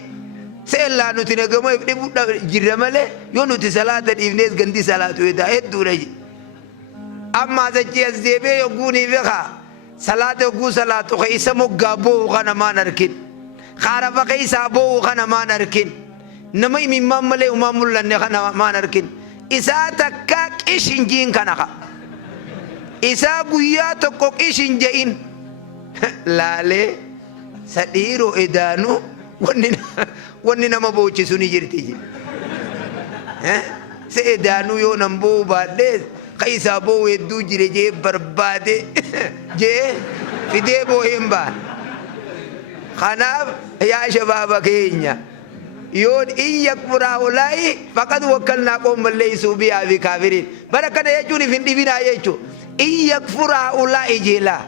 seellaa nuti nagama dhibu jirra malee yoo nuti salaata dhiifnees gandi salaatu edaa hedduudha je ammaa sachi as deebee yogguunii beekaa salaata yogguu salaatu keeysa moggaa boo'u kana maan arkin kaarafa keeysaa boo'u kana maan arkin nama imimmaan malee umaa mul'anne kana maan arkin isaa takkaa qishin jiin kana ka isaa guyyaa tokko qishin je'in laalee sadhiiroo edaanuu wanni nama boochisu ni jirti je se edaanuu yoo nan boo'u baadhees kaisaa boo'u hedduu jire jee barbaade jee fidee boo'een baan kanaaf yaa shabaaba keenya yoon in yakfuraa ulaa'i faqad wakkalnaa qooman leeysuu bihaa fi kaafiriin bara kana jechuun ifin dhibinaa jechuu in yakfuraa ulaa'i jeelaa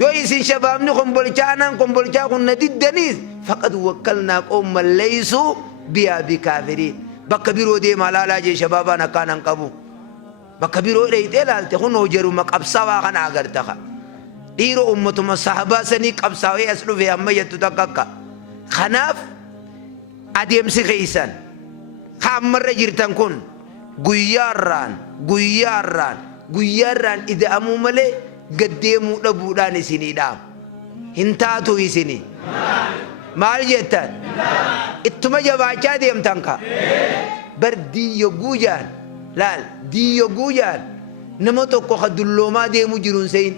yoo isin shabaabni kombolchaanaan kombolchaa kun na diddaniis faqad wakkalnaa qooman leeysuu bihaa fi kaafiriin bakka biroo deemaa laalaa jee shabaabaan akkaanan qabu bakka biroo dheeyxee laalte kunoo jeruma qabsaawaa kana agartaka dhiiroo ummatuma sahabaa sanii qabsaawee as dhufe amma jettu takka akka kanaaf adeemsi keeysan ka ammarra jirtan kun guyyaarraan ida'amuu malee gaddeemuu dhabuudhaan isinii dhaam hin taatu isinii maal jettan ittuma jabaachaa deemtan ka bar diiyyo guujaan laal diiyyo guujaan nama tokko kadulloomaa deemu jiruun seyin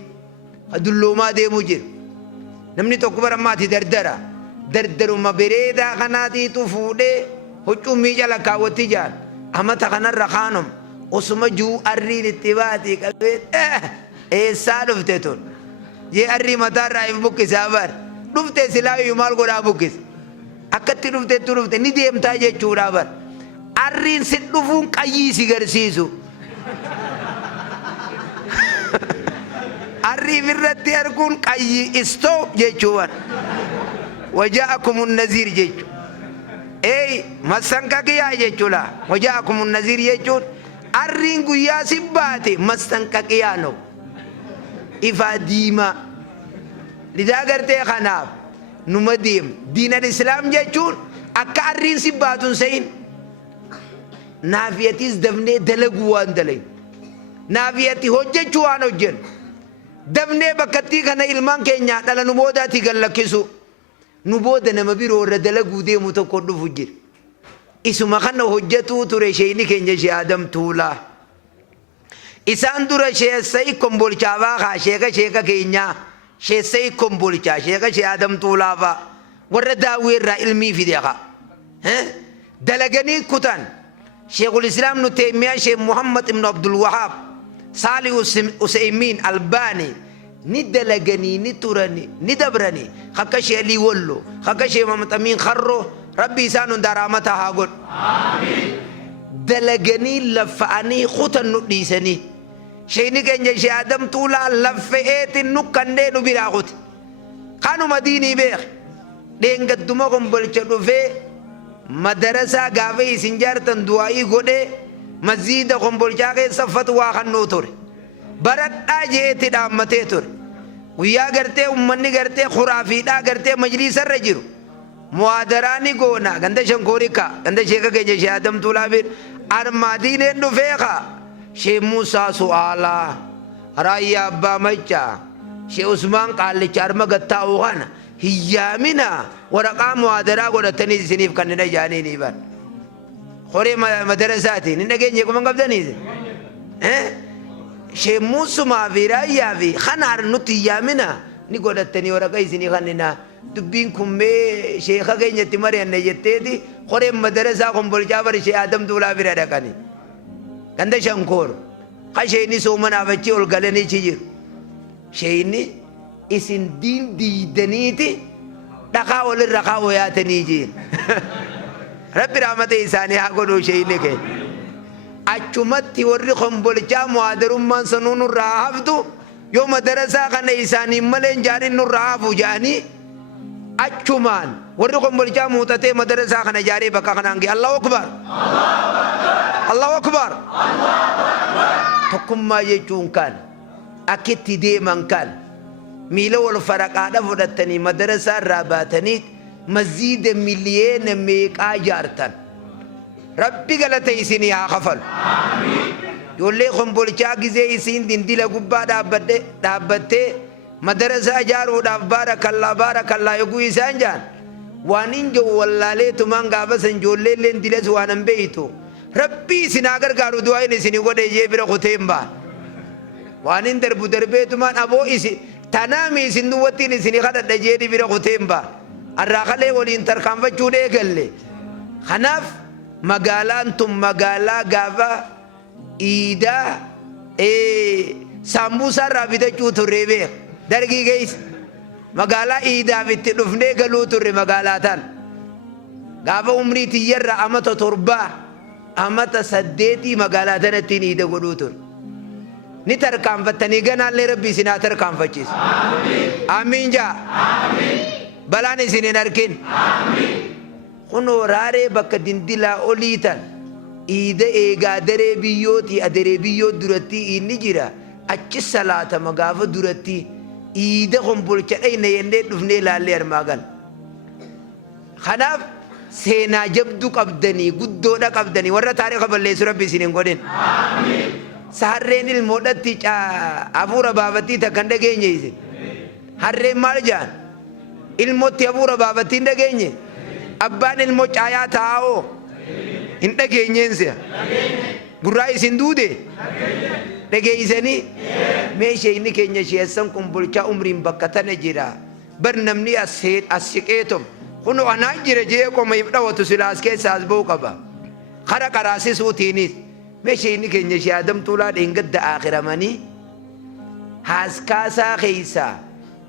kadulloomaa deemu jiru namni tokko barammaati dardaruma bereedaa kanaatiitu fuudhee huccuu miija lakkaawwatti jaan amata kanarra kaanum osuma juu arriin itti baatii qabee eessaa dhufte tun jee arrii mataarraa hin bukkisaa bar dhufte silaayyuu maal godhaa bukkisa akkatti dhufteettu dhufte ni deemtaa jechuudha bar arriin si dhufuun qayyii si garsiisu arrii birratti arguun qayyii istoo jechuudha وجاءكم النذير جيجو اي مسنكا كيا جيجولا وجاءكم النذير جيجون ارين غيا سباتي مسنكا كيانو افاديما لذا غرتي خناف نمديم دين الاسلام جيجون اكا ارين سباتون سين نافيتيز دفني دلغوان دلي نافيتي هوجچوان هوجن دفني بكتي كنا علمان كينيا دلا نموداتي غلكيسو نبود نما بيرو ردلا غودي متكودو فجر اسما خنا حجتو تري شيني كنج شي ادم تولا اسان دور شي سي كومبولچا وا شيكا شيكا كينيا شي سي كومبولچا شيكا شي ادم تولا وا وردا وير علمي في ديها دلغني كوتان شيخ الاسلام ابن تيميه شيخ محمد بن عبد الوهاب صالح العثيمين الباني ندلغني نتورني ندبرني خكشي لي ولو خكشي مامتامين خرو ربي سانو درامتها غد امين دلغني لفاني خطن نديسني شيني كنج شي ادم طولا لفئت نكندي نبيراغوت كانوا مديني بيخ دين قدمكم بلچدو في مدرسه غاوي سنجارتن دعائي غدي مسجدكم بلچاغي صفت واخنو تور برد اجيتي دامتي تور ويا غرتي امني غرتي خرافيدا غرتي مجلس الرجل موادراني غونا غند شنكوريكا غند شيكا كجي شي ادم تولا بير ارمادين اندو فيخا شي موسى سوالا رايا ابا مچا شي عثمان قال چارما غتاو غنا هيامنا ورقا موادرا غدتني سنيف كننا جاني نيبان خوري مدرساتي ننگي كوم غبدني شيء موسى ما فيرايا في خنار نتيا منا نقول التاني ورا كيسني خننا تبينكم به شيخ كي نتمري أن يجتدي خوري مدرسة كم بالجابر شيء آدم دولا فيرا كاني كندا شنكور خشيني سومنا بتشي والقلني تجير شيني اسم دين دي دنيتي ركاو للركاو يا تنيجي ربي رحمته إنساني هاكو شيني كي achumatti warri kombolchaa muhaadarummaan sanuu nurraa haftu yoo madarasaa kana isaanii malee jaarin nurraa hafu jedhanii achumaan warri kombolchaa muutatee madarasaa kana jaaree bakka kanaan ga'e Allahu akbar Allahu akbar tokkummaa jechuun kan akkitti deeman kan miila wal faraqaadha fudhatanii madarasaa irraa baatanii masjiida miliyeena meeqaa jaartan ربي قالت يسيني يا خفل آمين يولي خمبولچا غزي يسين دندلا غبا دابته مدرسه جارو بارك الله يقول يسانجان وانين جو والله تمان غابسن جولي لين دلس وانن بيتو ربي سناغر غارو دعاء نسني غدي جيبر خوتيمبا وانين دربيت مان ابو يسي تنامي سندوتي نسني خد دجيدي بير خوتيمبا الراخله ولين تركان فجوده غله خناف مقالان تم مقالا غافا إيدا سامبوسا رابطة چوتو ريبه درگي گيس مقالا إيدا بتلفنه غلوتو ري مقالاتان غافا عمري تير أمتا تربا أمتا سديتي مقالاتان التين إيدا غلوتو نتر كام فتني غنا لربي سناتر كام فچيس آمين آمين جا آمين بلاني سنين أركين آمين خنو راري بك دندلا أوليتان إيدا إيغا دربيوتي أدربيوت درتي إني جرا أچي صلاة مغافة درتي إيدا خمبولچا أي نيندي دفني لالي أرماغان خناف سينا جبدو قبدني قدونا قبدني ورى تاريخ بالليس ربي سنين قدين آمين سهرين المودتي أفورا بابتي تكند گيني هرين مالجان الموتي أفورا بابتي نگيني أبان الموجايا تاو إنت كينينسيا براي سندودة dhageeysanii mee sheeyni keenya sheessan kun bulchaa umriin bakka tana jira bar namni as siqeetom kunu anaa jira jee qomayif dhawatu silaas keessaas ba'u qaba kara qaraasisuutiinis mee sheeyni keenya shee Adam Tuulaa dheengadda aakiramanii haaskaasaa keeysaa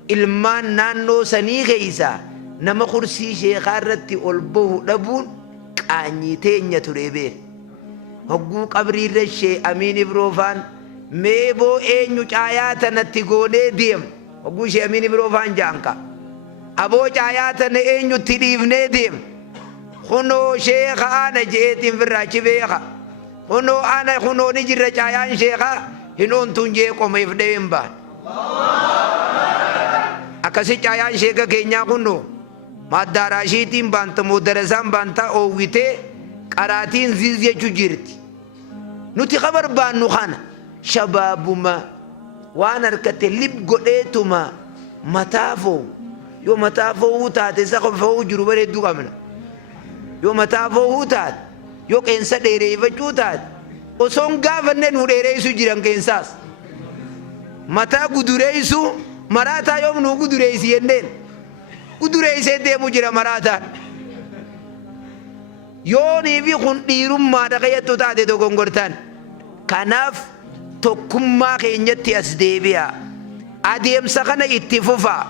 ilmaan naannoo sanii keeysaa nama kursii sheekaa irratti ol bahu dhabuun qaanyii teenya ture beek hogguu qabriirra shee Amiin Ibroofaan meeboo eenyu caayaa tanatti goonee deem hogguu shee Amiin Ibroofaan jaanka aboo caayaa tana eenyutti dhiifnee deem kunoo sheeka ana jeetiin firraachi beeka kunoo ana kunoo ni jirra caayaan sheekaa hin oontuun jee qomeef dhaween baan akkasi caayaan sheeka keenyaa kunoo maaddaaraashiitiin baanta moodarasaan baanta oowwitee qaraatiin ziizjechuu jirti nuti kabar baannu kana shabaabuma waan harkate lib godheetuma mataafoo yoo mataafoo taate isa qofoo jiru bareedduu qabna yoo mataafoo taate yoo qeensa dheereeffachuu taate osoon gaafanne nu dheereessu jiran qeensaas mataa gudureessu maraataa yoom nu gudureessi yenneen gudureessee deemu jira maraataan yoonii fi kun dhiirummaa dhaqeeyattu taate dogongortaan kanaaf tokkummaa keenyatti as deebi'a adeemsa kana itti fufaa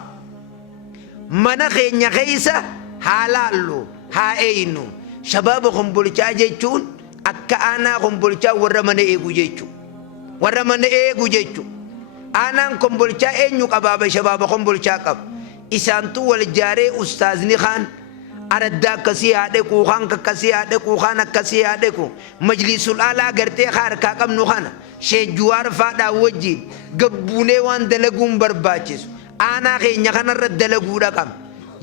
mana keenya keeysa haa laallu haa eeynu shabaaba kombolchaa jechuun akka aanaa kombolchaa warra mana eegu jechu warra mana eegu jechu aanaan kombolchaa eenyu qabaaba shabaaba kombolchaa qaba isaantu wal jaaree ustaazni khaan aradda akkasii haadhe kuukaan akkasii haadhe kuukaan akkasii haadhe ku majlisul alaa gartee harkaa qabnu kana sheejuwaar faadhaa wajjiin gabbuunee waan dalaguun barbaachisu aanaa keenya kanarra dalaguudha qabna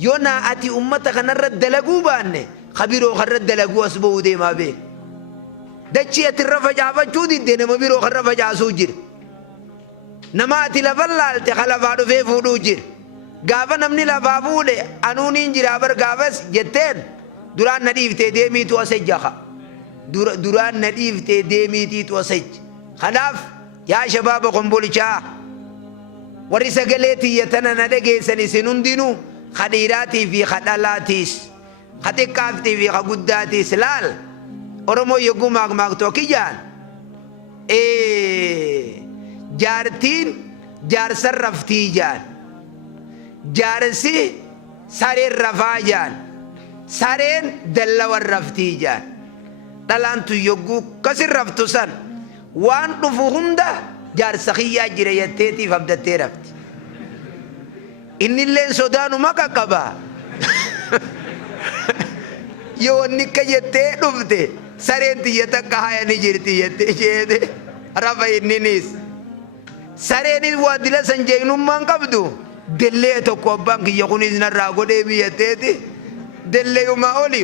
yoo naa ati ummata kanarra dalaguu baanne kabiroo kanarra dalaguu as ba'uu deemaa beek dachii ati irra facaafachuu diddee nama biroo kanarra facaasuu jira nama ati lafa laalte ka lafaa dhufee fuudhuu jira gaafa namni lafaa fuudhe anuuniin jiraa bar gaafas jetteen duraan na dhiiftee deemiitu asejjaka duraan na dhiiftee deemiitiitu asejja kanaaf yaa shabaaba kombolchaa warri sagalee tiyyatana na dhageessan isin hundinuu ka dhiiraatii fi ka dhalaatiis ka xiqqaaftii fi ka guddaatiis laal oromoo yogguu maaqmaaqtoo kijaan jaartiin jaarsan raftii jaan jaarsi sareen rafaa jaan sareen dallawan raftii jaan dhalaantu yogguu kasin raftu san waan dhufu hunda jaarsa kiyyaa jira yatteetiif abdattee rafti innilleen sodaanuma qaqqabaa yoo wanni akka jettee dhufte sareen tiyya takka hayani jirti jettee jeete rafa inninis sareenis waa dila san jeeynummaan qabdu dellee tokko abbaan kiyya kunis narraa godhee biyyatteeti delleeyuma oli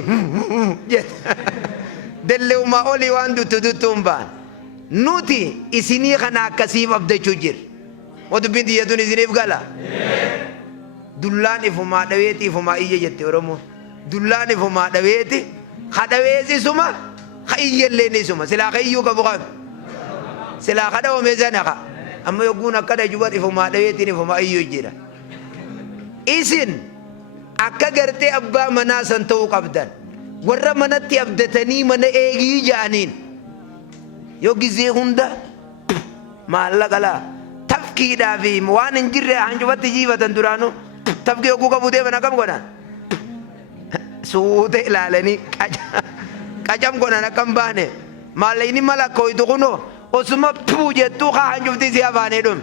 delleeyuma oli waan duttuun baan nuti isinii kana akkasiif abdachuu jir wadubbiin tiyyatuun isiniif gala dullaan ifumaa dhaweeti ifumaa iyya jette oromoon dullaan ifumaa dhaweeti ha dhaweesisuma ha iyyalleen isuma silaa ka iyyuu qabu qabu silaa ka dhawame sanaka amma yogguun akka dhajubat ifumaa dhaweetiin ifumaa iyyuu jira isin akka gartee abbaa manaa san ta'uu qabdan warra manatti abdatanii mana eegii ja'aniin yoo gizee hunda maallaqa laa tafkiidhaa fi waan hin jirre hanjufatti jiifatan duraanuu tafkii yogguu qabu deeman akkam godhan suute ilaalanii qacam godhan akkam baane maallayni mala koytu kunoo osuma puu jettuu kaa hanjufti si afaanee dhume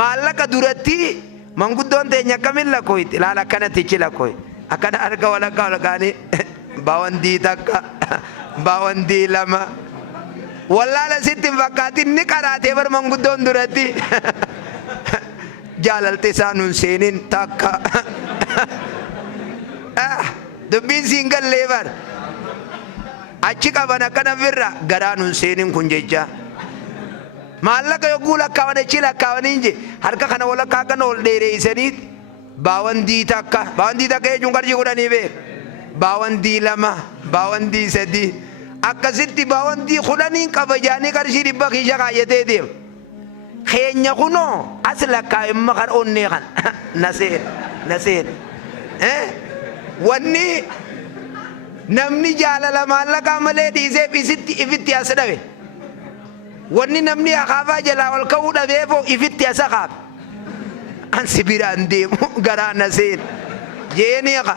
maallaqa duratti manguddoon teenya akkamin lakkoyti ilaala akkanatti ichi lakkoy akkana harka walakkaa walakaanii baawandii takka baawandii lama wallaala sitti hin fakkaatin ni qaraatee bar manguddoon duratti jaalalte isaa nun seenin takka dubbiin siin gallee bar achi qaban akkana firra garaa nun seenin kun jecha maallaqa yogguu lakkaawan achi lakkaawaniin je harka kana walakkaa kana ol dheereeysaniit baawandii takka jechuun qarshii kudhanii beek baawandii lama baawandii sadii akkasitti baawwantii kudhaniin qaba jaanii qarshii dhibba kiisha kaayatee deema. Keenya kunoo as lakkaa'imma kan onnee kan naseen wanni namni jaalala maallaqaa malee dhiisee ifitti as dhabe. Wanni namni akaafaa jalaa ol ka'uu dhabeefoo ifitti as akaafe. Ansi biraan deemu garaa naseen jeenii qa.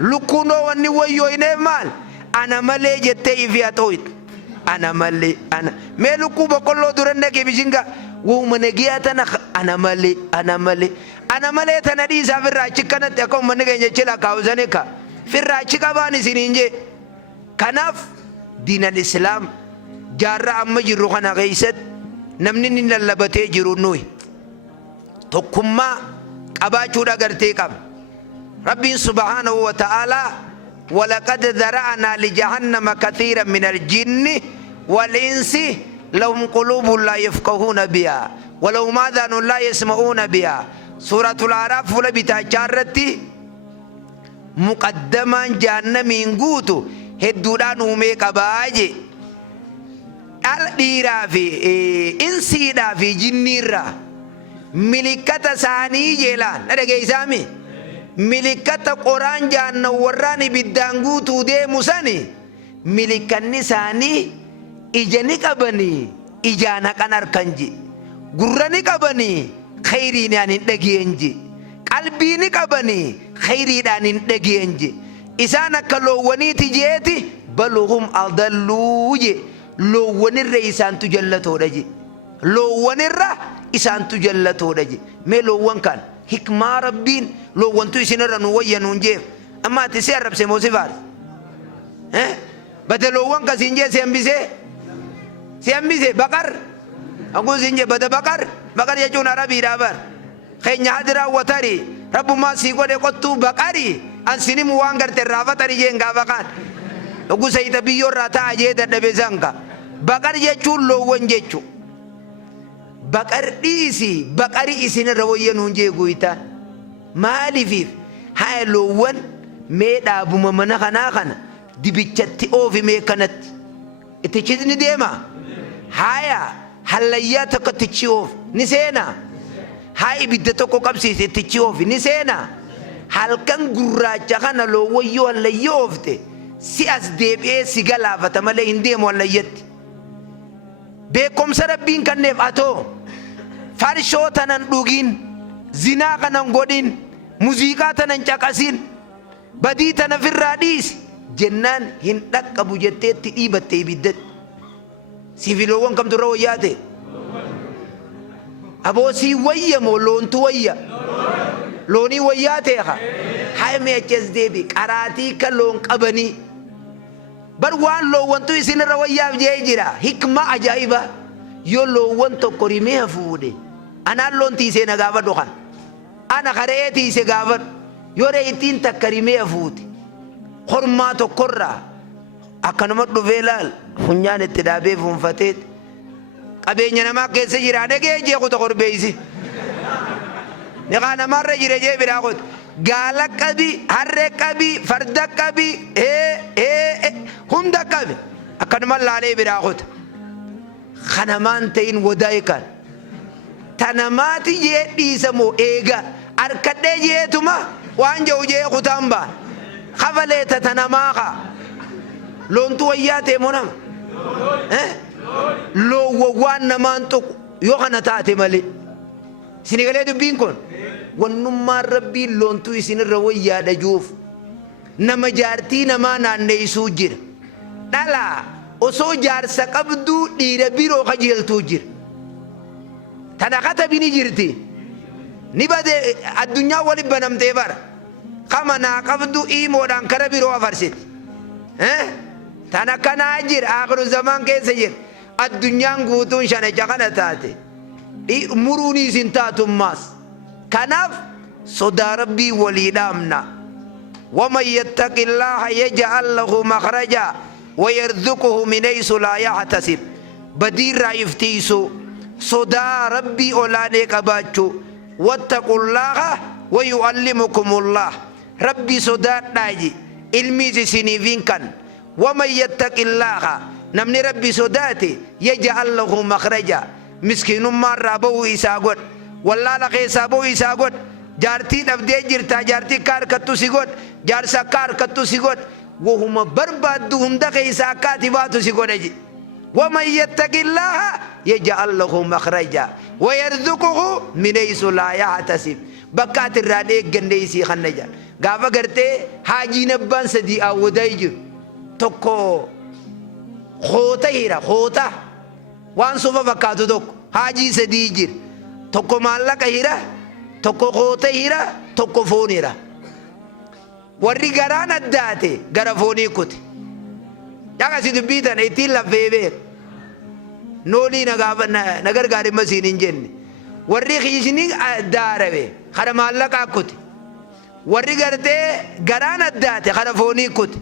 Lukkunoo wanni wayyooyineef maal? Ana malee jettee ifi haa ta'uuti. Ana malee mee lukkuu boqqolloo duran dhaqee bishinga wuma nagiyaa tana ana malee tana dhiisaa firraachi kanatti akka uummanni keenya jechila kaawusanii ka firraachi qabaan isiniin jee. Kanaaf diinal islaam jaarraa amma jirru kana keessatti namni ni lallabatee jiru nuyi tokkummaa qabaachuudha gartee qaba. Rabbiin subhaanahu wa ta'aalaa ولقد ذرأنا لجهنم كثيرا من الجن والإنس لهم قلوب لا يفقهون بها ولهم آذان لا يسمعون بها. سورة الأعراف فلا بتاجرتي مقدما جهنم ينقوتو هدودان وميك باجي الديرا في إنسيدا في جنيرا ملكة ثاني جيلان هذا كيسامي milikata qoraan jaanna warraani biddaan guutuu deemu sani milikanni isaanii ija ni qabanii ijaan haqan harkan je gurra ni qabanii khayriidhaan hin dhageen je qalbii ni qabanii khayriidhaan hin dhageen je isaan akka loowwaniiti jeeti baluhum adalluu je loowwanirra isaantu jallatoodha je loowwanirra isaantu jallatoodha je mee loowwan kan hikmaa rabbiin loowwantu isinirra nu wayyanuun jeef amma ati si arrabse moo si faare bada loowwan kasiin jee si hambise baqar akkuma siin jee bada baqar jechuun arabiidhaa bar keenya hadiraa watari rabbummaa sii godhe qottuu baqari an sinimu waan garte raafatari jeen gaafa kaan dhuguu sayita biyyoorraa ta'a jee dadhabe sanka baqar jechuun loowwan jechuun baqar dhiisi baqari isinirra wayyanuun jee guuyitaan maalifiif haa loowwan mee dhaabuma mana kanaa kana dibichatti oofi mee kanatti itti chisni deema haya hallayyaa tokko tichi oof ni seena haa ibidda tokko qabsiise tichi oofi ni seena halkan gurraacha kana loowwayyoo hallayyaa oofte si as deebi'ee si galaafata malee hin deemu hallayyatti beekumsa rabbiin kanneef atoo farshoo tanan dhugin zinaa kanan godhin muuziqaa tanan caqasin badii tana firraa dhiisi jennaan hin dhaqqabu jetteetti dhiibatte ibiddatti siifi loowwan kamturra wayyaate aboo sii wayya moo loontu wayya loonii wayyaate haa mee achas deebi qaraatii ka loon qabanii bar waan loowwantu isinirra wayyaaf jee jira hikma ajaa'iba yoo loowwan tokko rimee hafuudhe anaan loon tiisee na gaafa dhukan ana karee tiise gaafa yoo reeyittiin takka rimee hafuute hormaa tokkorraa akkanuma dhufee laal funyaan itti dhaabee fuunfateet qabeenya namaa keessa jira dhagee jeeku tokko korbeeysi niqaa namarra jire jee biraa qote gaala qabi harree qabi farda qabi hunda qabi akkanuma laalee biraa qote kanamaan ta'in wadaa'ikan tanamaati jee dhiisamoo eega arkadhee jeetuma waan jehu jee kutaan baan kafaleeta tanamaaqa loontu wayyaatee monama loowwa waan namaan tuqu yoo kana taate malee sinigalee dubbiin kun wannummaan rabbiin loontuu isinirra wayyaadha juuf nama jaartii namaa naanneessuu jira dhalaa osoo jaarsa qabduu dhiira biroo qajeeltuu jira tana katabini jirti ni bade addunyaa waliin banamtee bara kama naa qabdu iimoodhaan kara biroo afarsiti tana kanaa jira akhiru zaman keessa jira addunyaan guutuun shanacha kana taate muruun isin taatummaas kanaaf sodaa rabbii walii dhaamna ومن يتق الله يجعل له مخرجا ويرزقه من حيث لا يحتسب بدير رايفتيسو صدا ربي أولاني قباتشو واتقوا الله ويعلمكم الله ربي صدا ناجي علمي سنيفين كان ومن يتق الله نمني ربي سوداتي يجعل له مخرجا مسكين مرة بو إساقود والله لقي سابو إساقود جارتي نبدي جرتا جارتي كار كتو سيقود جارسا كار كتو سيقود وهم بربادهم دقي إساقاتي باتو سيقود أجي ومن يتق الله يجعل له مخرجا ويرزقه من حيث لا يحتسب بكات الراديك جنديسي خنجا غافا غرتي حاجي نبان سدي أودايجو توكو خوتا هيرا خوتا وان سوفا بكاتو دوك حاجي سدي جير توكو مالك هيرا توكو خوتا هيرا توكو فون هيرا ورّي غران الداتي غرفوني كوتي ياكا سيدو بيتان ايتين لفيبير نولي نغر غاري مسينين جن ورّي خيشني داروي خرا مالك اكوتي ورّي غرتي غران الداتي غرفوني كوتي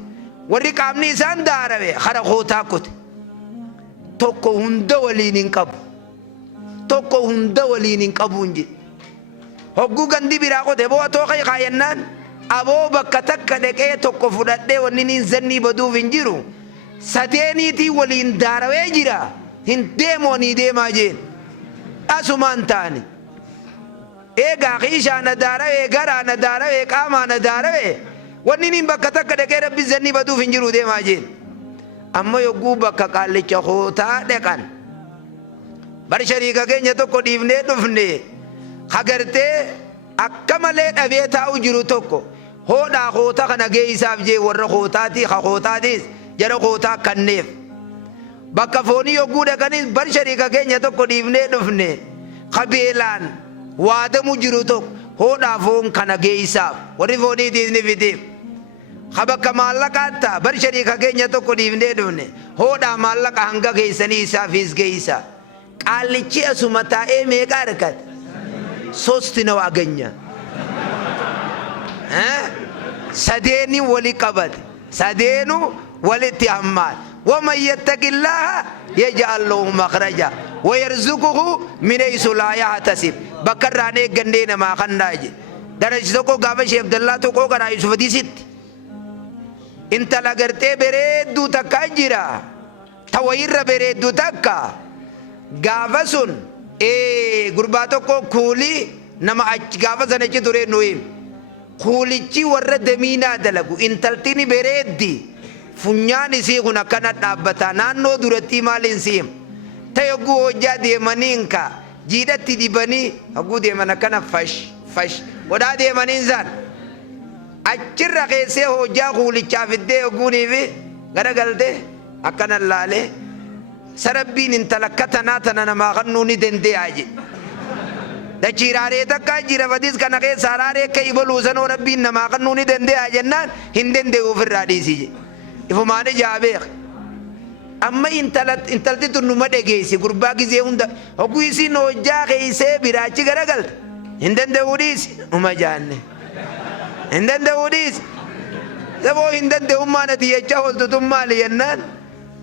ورّي قامني سان داروي خرا خوتا كوتي توكو هندا ولينين قبو توكو هندا ولينين قبونجي هقو غندي براكو تبو توقي خاينان أبو بكتك دكية توكو فدادة ونين زني بدو فينجرو ساتيني تي ولين داروي جرا هندموني ديما جين أسمان تاني إيغا خيشا نداروي غرا نداروي كاما نداروي ونين بكتك دكية ربي زني بدو فينجرو ديما جين أما يقو بكاكالي چخوتا دكان برشريكا كينيا توكو ديفني دفني خگرتي أكمل أبيتا أجرو توكو هودا خوتا كنا جيساف جي ور خوتاتي خوتاتيس جرو خوتا كنيف بكفوني يقول كنيس برشريكا كينيا توكو ديفني دفني خبيلان وادم أجرو توك هودا فون كنا جيساف ورفوني ديزني فيديف خبك مالك أتا برشريكا كينيا توكو ديفني دفني هودا مالك هنگا جيساني سافيس جيسا قال لي أسمتا إيه ميكاركت سوستنا واغنيا ها سديني ولي قبض سدينو ولي تيامات ومن يتق الله يجعل له مخرجا ويرزقه من حيث لا يحتسب بكراني غندينا ما خنداجي درجتكو غابش عبد الله تو کو کرا يوسف دي ست انت لغرتي بريدو تكاجرا توير بريدو تكا غافسون gurbato ko kuli nama gafa sanachi dure noim kulichi warra damina dalagu intaltini bereddi funyani si kuna kana dhabbata naanno duratti maalin sim tayogu hojja deemaninka jidatti dibani hagu deemana kana fash wada deemanin zan achirra keesse hojja kulicha fidde oguni fi garagalte akkana laale سربين انت لكتنا تنا ما غنوني دندي اجي دچيراري تکا جيرا وديس كنا كي ساراري كي بلوزن ربين ما غنوني دندي اجنان هندن دي وفر حديثي افمانه جابير اما انت تنو مدغيسي غربا غزي هند اوغيسي نو جا كيسه براچي غرغل هندن دي وديس وما جان هندن دي وديس دبو هندن دي امانه دي يچاول تمال ينان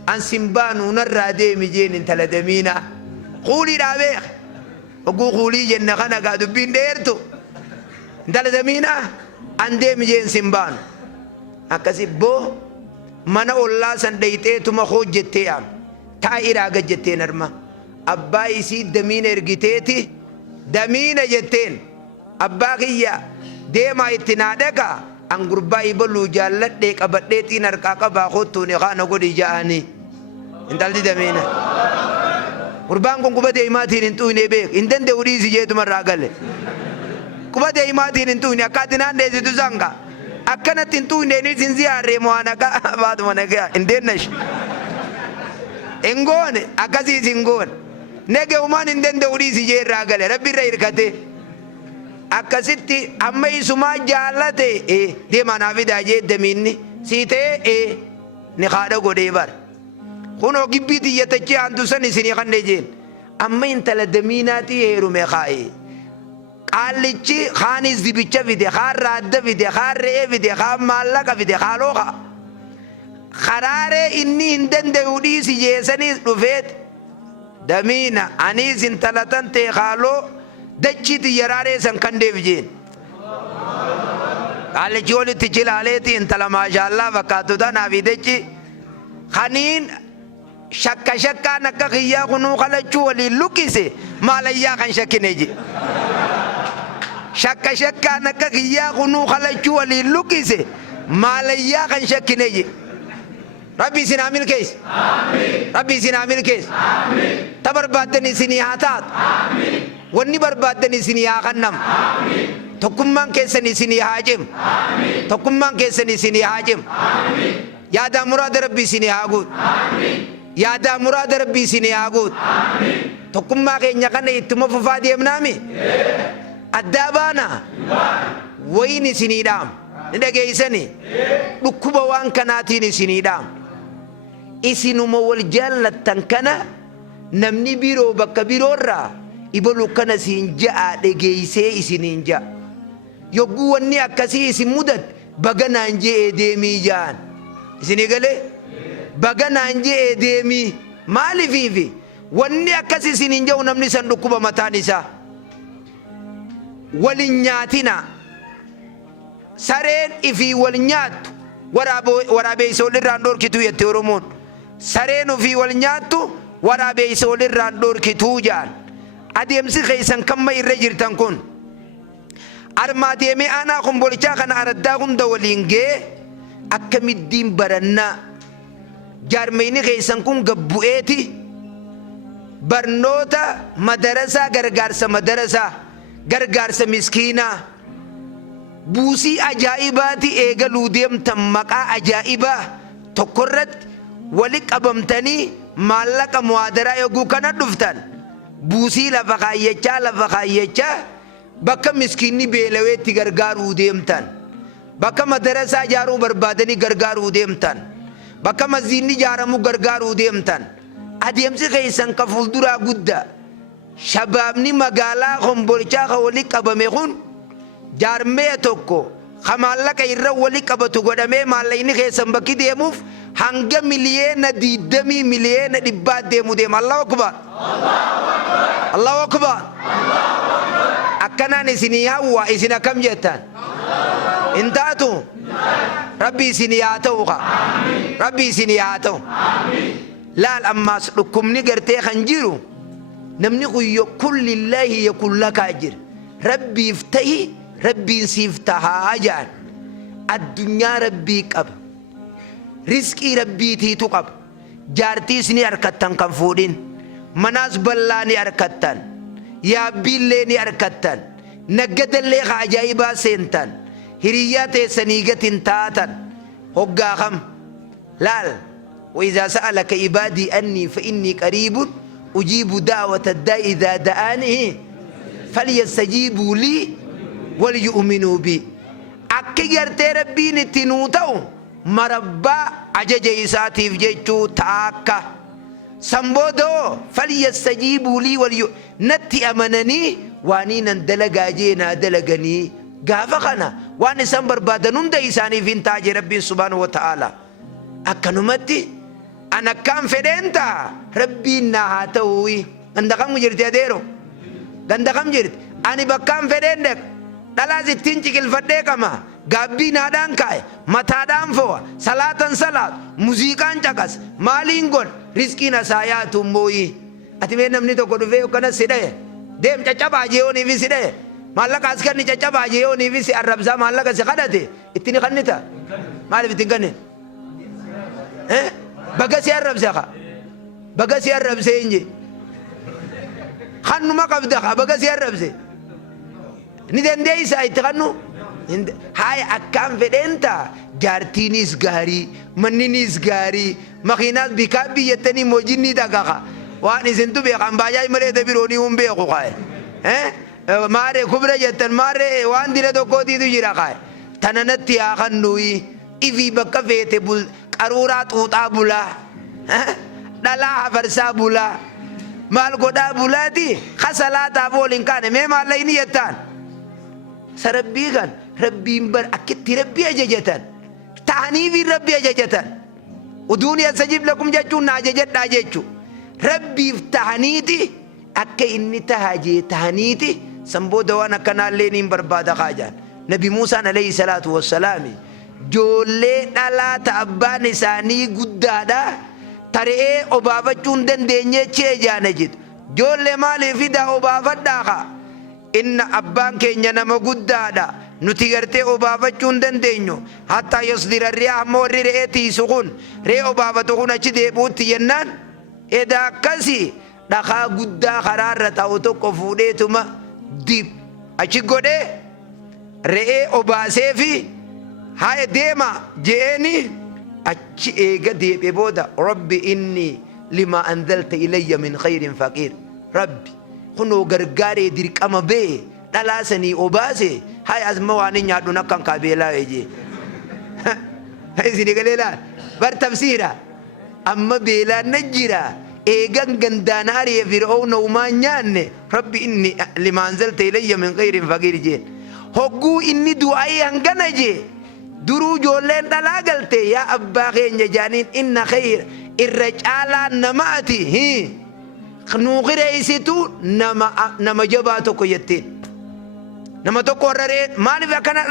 أن سنبانو نرادي مجين انت لدمينا قولي رابيخ وقو قولي جنة خانا قادو بين ديرتو انت لدمينا أن دي مجين سنبانو أكسي بو منا الله سنديتي تما خوج جتيام تائرا قد جتين ارما أبا إسي دمين ارغتيتي دمين جتين أبا خيا ديما اتنادكا an gurba ibalu jalladde qabadde tinar kaka ba khotto ne khana godi jaani indaldi damena qurban gon kubade imati nin tu ne be inden de uri sije tu maragale kubade imati nin tu ne akadina ne zitu zanga akana tin tu ne ni sin ziare mo anaka baad managa inden nash engone akazi singon nege uman inden de uri sije ragale rabbi rairkate akkasitti amma isuma jaalate deema naafida jee daminni siitee ni haadha godhee bar kunoo gibbii xiyyatachi hantu san isinii kanne jeen amma intala damiinaati heerume kaa'e qaallichi kaanis dibicha fide kaan raadda fide kaan re'ee fide kaan maallaqa fide haalooqa karaaree inni hin danda'u dhiisi jeesaniis dhufeet damiina aniis intala tan ta'e haaloo دچيت يراري سن كنديف جين قال جولي تجلالتي انت ما شاء الله وكاتو دا نافي دچي خنين شكا نكا خيا كنو خلچو ولي لوكيسي ماليا كان شك نجي شكا نكا خيا كنو خلچو ولي لوكيسي ماليا كان شك نجي ربي سنعمل كيس آمين ربي سنعمل كيس آمين تبربادني سنياتات آمين وني بربادني سنياخنم آمين تكمان كيسني سنيهاجم آمين تكمان كيسني سنيهاجم آمين يا دا مراد ربي سنيهاغود آمين يا دا مراد ربي سنيهاغود آمين تكمان كينيا كان يتم ففادي منامي الدابانا وين سنيدام ندغيسني دكوبا وان كناتيني سنيدام isinuma wal jaallattan kana namni biroo bakka biroorraa ibalu kana siin ja'a dhageessee isiniin ja'a yogguu wanni akkasii isin mudat baganaan je'ee deemii ja'an isinii galee baganaan je'ee deemii maaliifiifi wanni akkasii isiniin ja'u namni san dhukkuba mataan isaa walin nyaatina sareen ifii wal nyaattu waraabeysa walirraan dhorkitu jette Oromoon sareen ofii wal nyaattu waraabeysa walirraan dhorkituu jaan adeemsi keessan kamma irra jirtan kun armaa deemee aanaa kombolchaa kana araddaa hunda waliin gee akkamittiin barannaa jaarmeyni keessan kun gabbu'eeti barnoota madarasaa gargaarsa miskiinaa buusii ajaa'ibaati eegaluu deemtan maqaa ajaa'ibaa tokkorratti wali qabamtanii maallaqa muhaadaraa yogguu kana dhuftan buusii lafa kaayyachaa bakka miskiinni beelaweetti gargaaruu deemtan bakka madarasaa ijaaruu barbaadanii gargaaruu deemtan bakka masjiidni ijaaramu gargaaruu deemtan adeemsi keessan ka fuulduraa guddaa shabaabni magaalaa kombolchaa ka wali qabame kun jaarmee tokko ka maallaqa irra wali qabatu godhamee maallaqni keessan bakki deemuuf hanga miliyeena 20 miliyeena 100 deema Allahu akbar Allahu akbar akkanaan isinii hawwa isin akkam jettan intaatu rabbi isinii haa ta'u rabbi isinii haa ta'u laal ammaas dhukkubni gartee kan jiru namni kun kullillaahi yakun lakaa jira rabbiif tahi rabbiin siif tahaa jaan addunyaa rabbii qaba rizqii rabbiitiitu qaba jaartiis ni harkattan kan fuudhin manaas ballaa ni harkattan yaabbiillee ni harkattan naggadallee ka ajaa'ibaa seentan hiriyyaa teessanii gatin taatan hoggaa kam laal وإذا سألك عبادي أني فإني قريب أجيب دعوة الداء إذا دعاني فليستجيبوا لي وليؤمنوا بي أكير تربين تنوتو مربى أجج إساتي في جيتو تاكا سمبودو فليستجيبوا لي نتي أمنني واني ندلق أجينا دلقني قافقنا واني سنبر بادنون دا إساني في انتاج ربي سبحانه وتعالى أكنمتي أنا كان فدينتا ربي نهاتوي عندكم جرت يا ديرو عندكم جرت أنا بكام فدينك دلازي تنتج الفديك ما غابي نادان كاي متادام فوا صلاة موسيقان جاكس مالينغون رزقنا سايا تومبوي أتمنى نمني تو كودفيو كنا سيده دم تجابا جيوني في سيده مالك أسكر ني تجابا جيوني في سي الربزا مالك سكادته إتني خنيتا مالي بتنكني بقى الرب زخا بقى الرب زينجي خنو ما قبضها بقى الرب زي ندين ديسا يتغنو هاي أكام فدينتا جارتينيس غاري منينيس غاري مخينات بكابي يتني موجيني دقاقا واني سنتو بيقام باجاي مريد بيروني هم بيقو قاي ماري كبرى جتن ماري وان دي ردو كودي دو جيراقاي تنانتي آخنوي إفي بقى فيتي بول arurat utabula dala farsabula mal goda bulati khasalata bolin kan me malai niyatan sarabbigan rabbin bar akitti rabbi ajajatan tahani bi rabbi ajajatan uduni yastajib lakum jajuna ajajada jechu rabbi tahaniti akka inni tahaje tahaniti samboda wana kanalle nin barbada khajan nabi musa alayhi salatu wassalam joollee dhalaa ta'abbaan isaanii guddaadha taree obaafachuun dandeenye chee jaana jitu joollee maaliif fidaa obaafadhaa ka inna abbaan keenya nama guddaadha nuti gartee obaafachuun dandeenyu hatta yasdira riyaa ammoo warri re'ee tiisu kun re'ee obaafatu kun achi deebuutti jennaan edaa akkasii dhakaa guddaa karaarra ta'u tokko fuudheetuma dib achi godhee re'ee obaasee fi haa deema je'eeni achi eega deebi'e booda rabbi inni lima anzalta ilayya min khayrin faqiir rabbi kunoo gargaaree dirqama bee dhalaasanii obaase haa asma waan nyaadhu nakkan kaabeelaa eje isini galeelaa bar tafsiira amma beelaan na jira eegan gandaan ari'e fir'aawna umaa nyaanne rabbi inni lima anzalta ilayya min khayrin faqiir jeen hogguu inni du'aa'ii hangana jee duruu ijoolleen dhalaa galte yaa abbaa keenya jaaniin inna khayr irra caalaan nama ati nuu qireeysitu nama jabaa tokko jetteen nama tokko warra re'ee maaliif akkana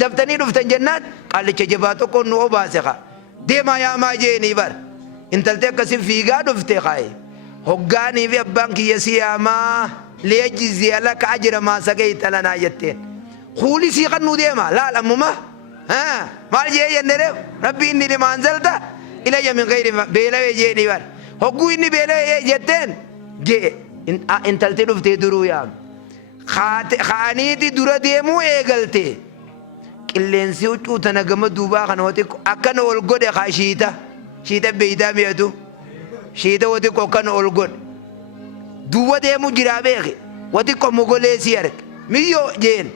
daftanii dhuftan jennaan qaallicha jabaa tokko nu obaase ka deemaa yaamaa jeenii bar intaltee akkasii fiigaa dhufte kaaye hoggaanii fi abbaan kiyya siyaamaa liyajziya laka ajra maa saqayta lanaa jetteen kuuli sii kan nu deema laal ammuma maal jee jennere rabbi inni lima anzalta ilayya min khayrin beelawee jeeni bar hogguu inni beelawee jetteen jee intalti dhuftee duruu yaam kaaniiti dura deemuu eegalte qilleensi huccuu tana gama duubaa kana wati akkana ol godhe kaa shiita beeytaa mi'atu shiita wati akkana ol godhe duuba deemuu jiraa beeke wati mogolee si arge miyyoo jeen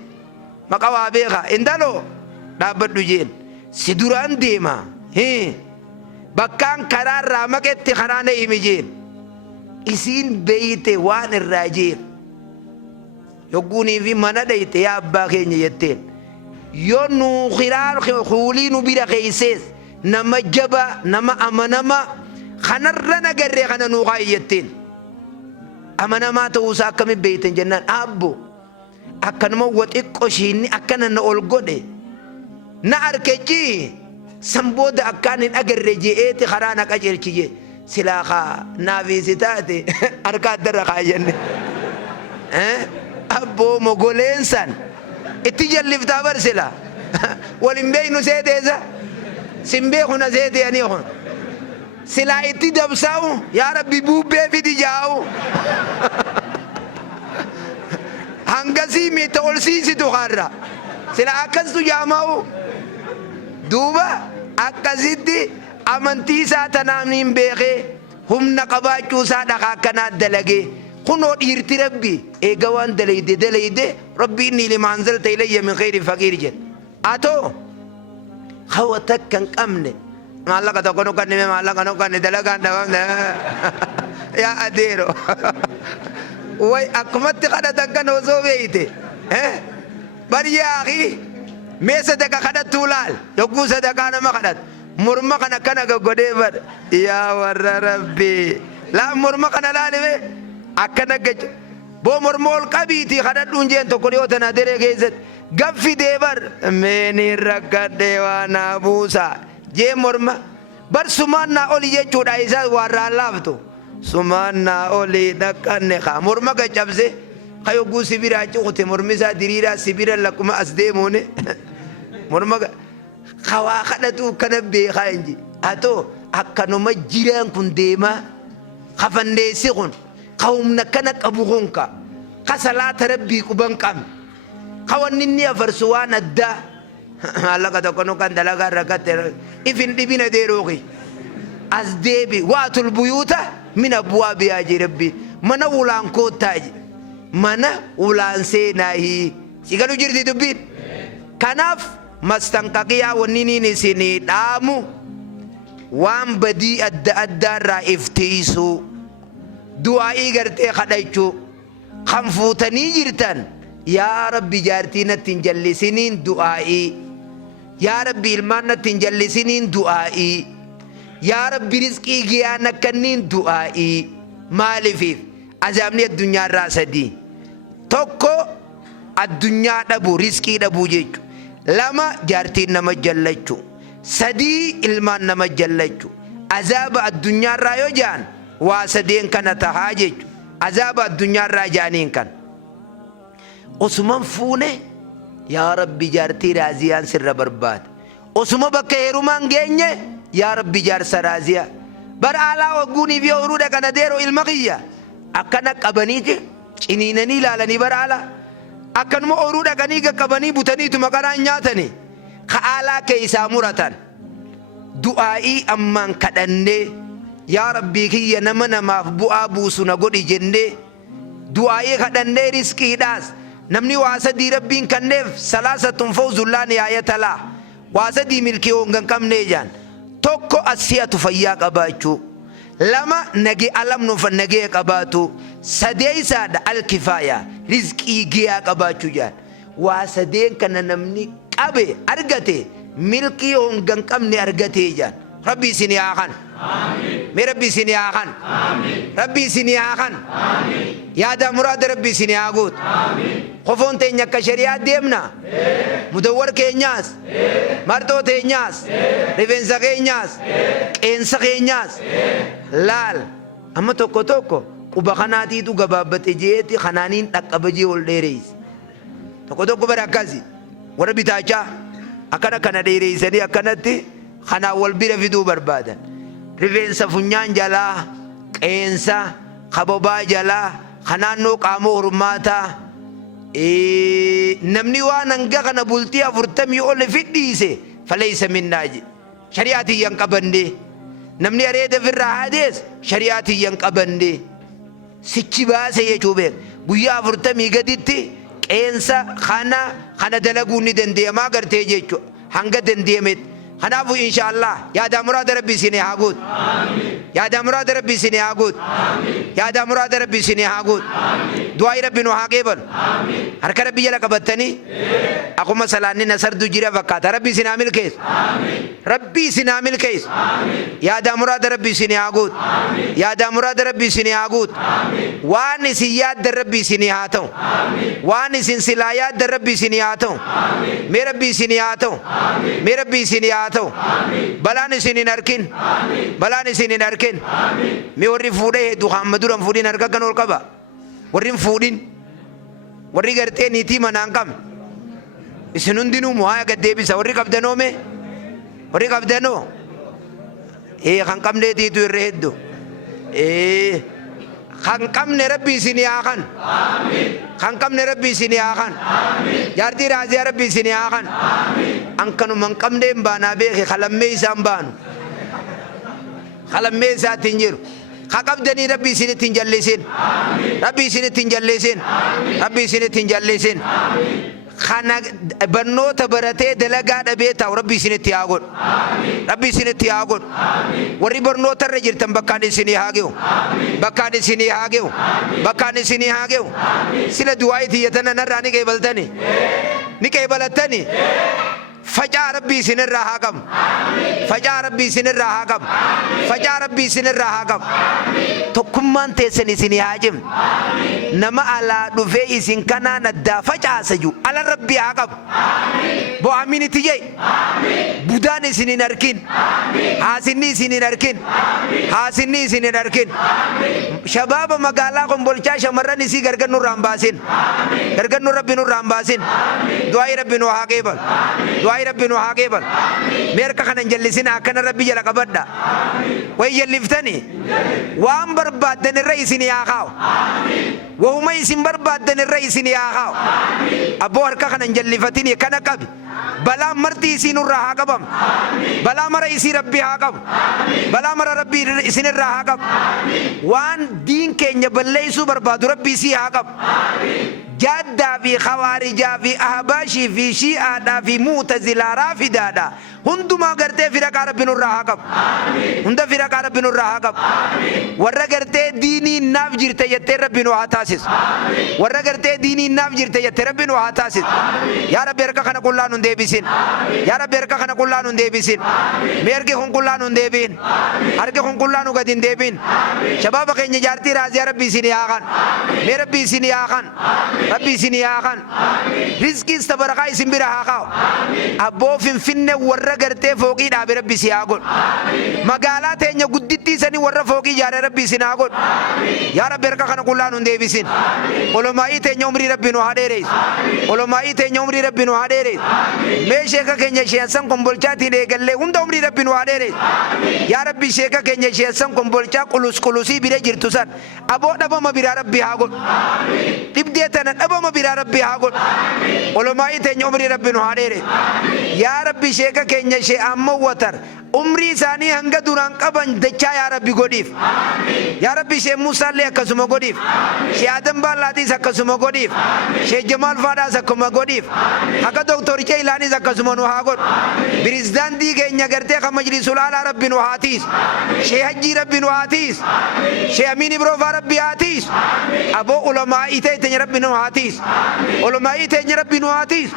maqa waa beeka intaloo dhaabbadhu jeen si duraan deema bakkaan karaarraa maqetti karaana himi jeen isiin beeyte waan irraa jeen yogguunii fi mana dhayte yaa abbaa keenya jetteen yoo nu khiraar kuulii nu bira keeysees nama jaba nama amanama kanarra nagarree kana nuu kaa'i jetteen amanamaa ta'uusaa akkamiin beeyten jennaan abbo akkanuma waxiqqo shiinni akkana na ol godhe na arkechi sambooda akkaan hin agarre je'eeti karaa na qajeelchi jee silaa kaa naafiisi taate harka addarra kaa jenne abboo mogoleensan itti jalliftaa bar sila walin beeynu seeteesa sin beekuna seeteanii kun silaa itti dabsaa'u yaa rabbi buubbee fidi jaa'u hangasii miita ol siisitu kaarra sila akkastu jaama'u duuba akkasitti amantii isaa tanaan hin beekee humna qabaachuu isaa dhakaa akkanaa dalagee kunoo dhiirti rabbi eega waan dalayde rabbi inni lima anzalta ilayya min khayrin faqiir jedhe atoo hawa takka hin qabne maallaqa tokko nu kannime maallaqa nu kanne dalagaan dhabamne yaa adeero way akkumatti kadhatan kan osoo beeyte bari yaa akhi mee sadaqa kadhattuu laal yogguu sadaqaa nama kadhatu morma kana akkana gaggodhee bar yaa warra rabbi laa morma kana laalime akkana gacha boo morma ol qabiitii kadhadhuun jeen tokko dhiyoo tana deree keessatti gaffi deebar meeni rakkadhee waan naa buusa jee morma bar sumaan naa oli jechuudha isaa warraan laaftu sumaan naa oli dhaqqanne kaa morma gacabse kayogguu sibiraa cuqute mormi isaa diriiraa sibira lakkuma as deemuune morma kawaa kadhatu kana beekaa inji atoo akkanuma jiraan kun deemaa kafandeessi kun kawumna kana qabu kunka kasalaata rabbii quban qabne kawanni inni afarsu waan addaa maallaqa tokko nu kan dalagaa rakkatte ifin dhibina deerooki as deebi waatul buyuuta min abwaabihaa ji rabbi mana ulaan koottaaji mana ulaan seenaahi sigalu jirti dubbiin kanaaf mastanqaqiyaa wanniin isinii dhaamu waan badii adda addaarraa iftiisuu du'aa'ii gartee kadhachuu kan fuutanii jirtan yaa rabbi jaartii natti hin jallisiniin du'aa'ii yaa rabbi ilmaan natti hin jallisiniin du'aa'ii yaa rabbi rizqii giyaan akkanniin du'aa'ii maalifiif azaabni addunyaarraa sadii tokko addunyaa dhabu rizqii dhabuu jechu lama jaartiin nama jallachu sadii ilmaan nama jallachu azaaba addunyaarraa yoo jaan waa sadeen kana tahaa jechu azaaba addunyaarraa jaaniin kan osuman fuune yaa rabbi jaartii raaziyaan sirra barbaada osuma bakka heerumaan geenye yaa rabbi jaarsa raaziyaa bara alaa wagguunii fi horuudha kana deero ilma kiyya akkana qabanii ciniinanii ilaalanii bara alaa akkanuma horuudha kanii qaqqabanii butaniituma qaraan nyaatanii ka alaa keessaa muratan du'aa'ii ammaan kadhannee yaa rabbii kiyya nama namaaf bu'aa buusu na godhi jennee du'aa'ii kadhannee riskiidhaas namni waa sadii rabbiin kanneef salaasatun fawzullaan yaayatalaa waa sadii milkii hongan qabnee jaan tokko asiyatu fayyaa qabaachuu lama nagee alamnuufa nagee qabaatu sadeeysaadha alkifaaya rizqii giyaa qabaachuu jaan waa sadeen kana namni qabe argate milkii hongan qabne argatee jaan rabbi isin yaa kan mi rabbi isin yaa kan rabbi isin yaa kan yaada muraada rabbi isin yaa guut qofoon teenya akka shari'aa deemna mudawwar keenyaas martoo teenyaas rifeensa keenyaas qeensa keenyaas laal amma tokko tokko quba kanaatiitu gabaabbate jeeti kanaaniin dhaqqaba jee ol dheereeyse tokko tokko bara akkasi warra bitaachaa akkana kana dheereeysanii akkanatti kanaa wal bira fiduu barbaadan rifeensa funyaan jalaa qeensa kabobaa jalaa kanaannoo qaamoo hormaataa namni waan hanga kana bultii 40 ol fidhiise falaysa minnaaji shari'aatiyyan qabanne namni areeda firraa haadees shari'aatiyyan qabanne sichi baase jechuu beek guyyaa 40 gaditti qeensa kana dalaguun ni dandeemaa gartee jechu hanga dandeemet kanaafuu inshaallah yaada muraada rabbi isinii haa guutu yaada muraada rabbi isinii haa guutu yaada muraada rabbi isinii haa guutu du'aa'i rabbi nu haa qeebalu harka rabbi jala qabattanii akkuma salaanni nasardu jira fakkaata rabbi isin haa milkeessu rabbi isin haa milkeessu yaada muraada rabbi isinii haa guutu yaada muraada rabbi isinii haa guutu waan isin yaadda rabbi isinii haa ta'u waan isin silaa yaadda rabbi isinii haa ta'u mee rabbi isinii haa ta'u mee rabbi isinii haa ta'u balaan isin hin arkin balaan isin hin arkin mee warri fuudhee hedduu hamma duran fuudhin harka kan ol qaba warri hin fuudhin warri gartee niitii manaan qabne isin hundinuu muhaa gad deebisa warri qabdanoo mee warri qabdanoo kan qabneetiitu irra hedduu kan qabne rabbi isin haa kan kan qabne rabbi isin haa kan jaartii raaziyaa rabbi isin haa kan an kanuman qabneen baanaa beeke kalammee isaan baanu kalammee isaatiin jiru ka qabdanii rabbi isinitti hin jallisin rabbi isinitti hin jallisin rabbi isinitti hin jallisin kana barnoota baratee dalagaa dhabee taa'u rabbi isinitti haa godhu rabbi isinitti haa godhu warri barnoota irra jirtan bakkaan isinii haa ge'u bakkaan isinii haa ge'u bakkaan isinii haa ge'u sila du'aa'i tiyyatana narraa ni qeebalattani facaa rabbi isinirraa haa qabu facaa rabbi isinirraa haa qabu facaa rabbi isinirraa haa qabu tokkummaan teessan isinii haa cimu nama alaa dhufee isin kanaan addaa facaasaju ala rabbi haa qabu bo'aaminiti jee budaan isin hin arkin haasinni isin hin arkin haasinni isin hin arkin shabaaba magaalaa kombolchaa shamarran isii gargar nurraa hin baasin gargar nu rabbi nurraa hin baasin du'aa'i rabbi nu haa qeebalu du'aa'i rabbi nu haa qeebalu meerka kana hin jallisina akkana rabbi jala qabadha way jalliftani waan barbaaddan irra isinii haa kaa'u wahuma isin barbaaddan irra isinii haa kaa'u abboo harka kana hin jallifatini kana qabi balaa marti isin irraa haa qabamu balaa mara isii rabbi haa qabu balaa mara rabbi isin irraa haa qabu waan diin keenya balleeysuu barbaadu rabbi isii haa qabu jaaddaa fi khawaarijaa fi ahbaashii fi shi'aadhaa fi mu'tazilaa raafidaadha hundumaa gartee firaqaa rabbi nurraa haa qabu hunda firaqaa rabbi nurraa haa qabu warra gartee diinii naaf jirte jettee rabbi nu haa taasisu warra gartee diinii naaf jirte jettee rabbi nu haa taasisu yaa rabbi harka kana qullaa nun deebisin yaa rabbi harka kana qullaa nun deebisin mee harki kun qullaa nun deebiin harki kun qullaa nu gad hin deebiin shabaaba keenya jaartii raaziyaa rabbi isinii haa kan mee rabbi isinii haa kan rabbi isinii haa kan rizqiis tabarakaa isin bira haa kaa'u abboo finfinne warra gartee fooqii dhaabe rabbi si haa godhu. Magaalaa teenya guddittii sanii warra fooqii ijaare rabbi si haa godhu. Yaa rabbi harka kana qullaa nu deebisin. Olomaa'ii teenya umrii rabbi nu haa dheereessu. Olomaa'ii teenya umrii rabbi nu haa dheereessu. Mee sheeka keenya sheessan kombolchaatiin eegallee hunda umrii rabbi nu haa dheereessu. Yaa rabbi sheeka keenya sheessan kombolchaa qulusii bira jirtu san aboo dhabama biraa rabbi haa godhu. Dhibdee tana dhabama biraa rabbi haa godhu. Olomaa'ii teenya umrii rabbi nu haa dheereessu. Yaa rabbi sheeka keenya shee amma watar umrii isaanii hanga duraan qaban dachaa yaa rabbi godhiif. Yaa rabbi shee Musaallee akkasuma godhiif. Shee Adam Baallaatis akkasuma godhiif. Shee Jamaal Faadhaas akkuma godhiif. Akka Dooktor Jeelaanis akkasuma nu haa godhu. Pirezidaantii keenya gartee kan majlisul aalaa rabbi nu haa tiisu. Shee Hajjii rabbi nu haa tiisu. Shee Amiin Ibroofaa rabbi haa tiisu. Aboo ulamaa'ii teenya rabbi nu haa tiisu. Ulamaa'ii teenya rabbi nu haa tiisu.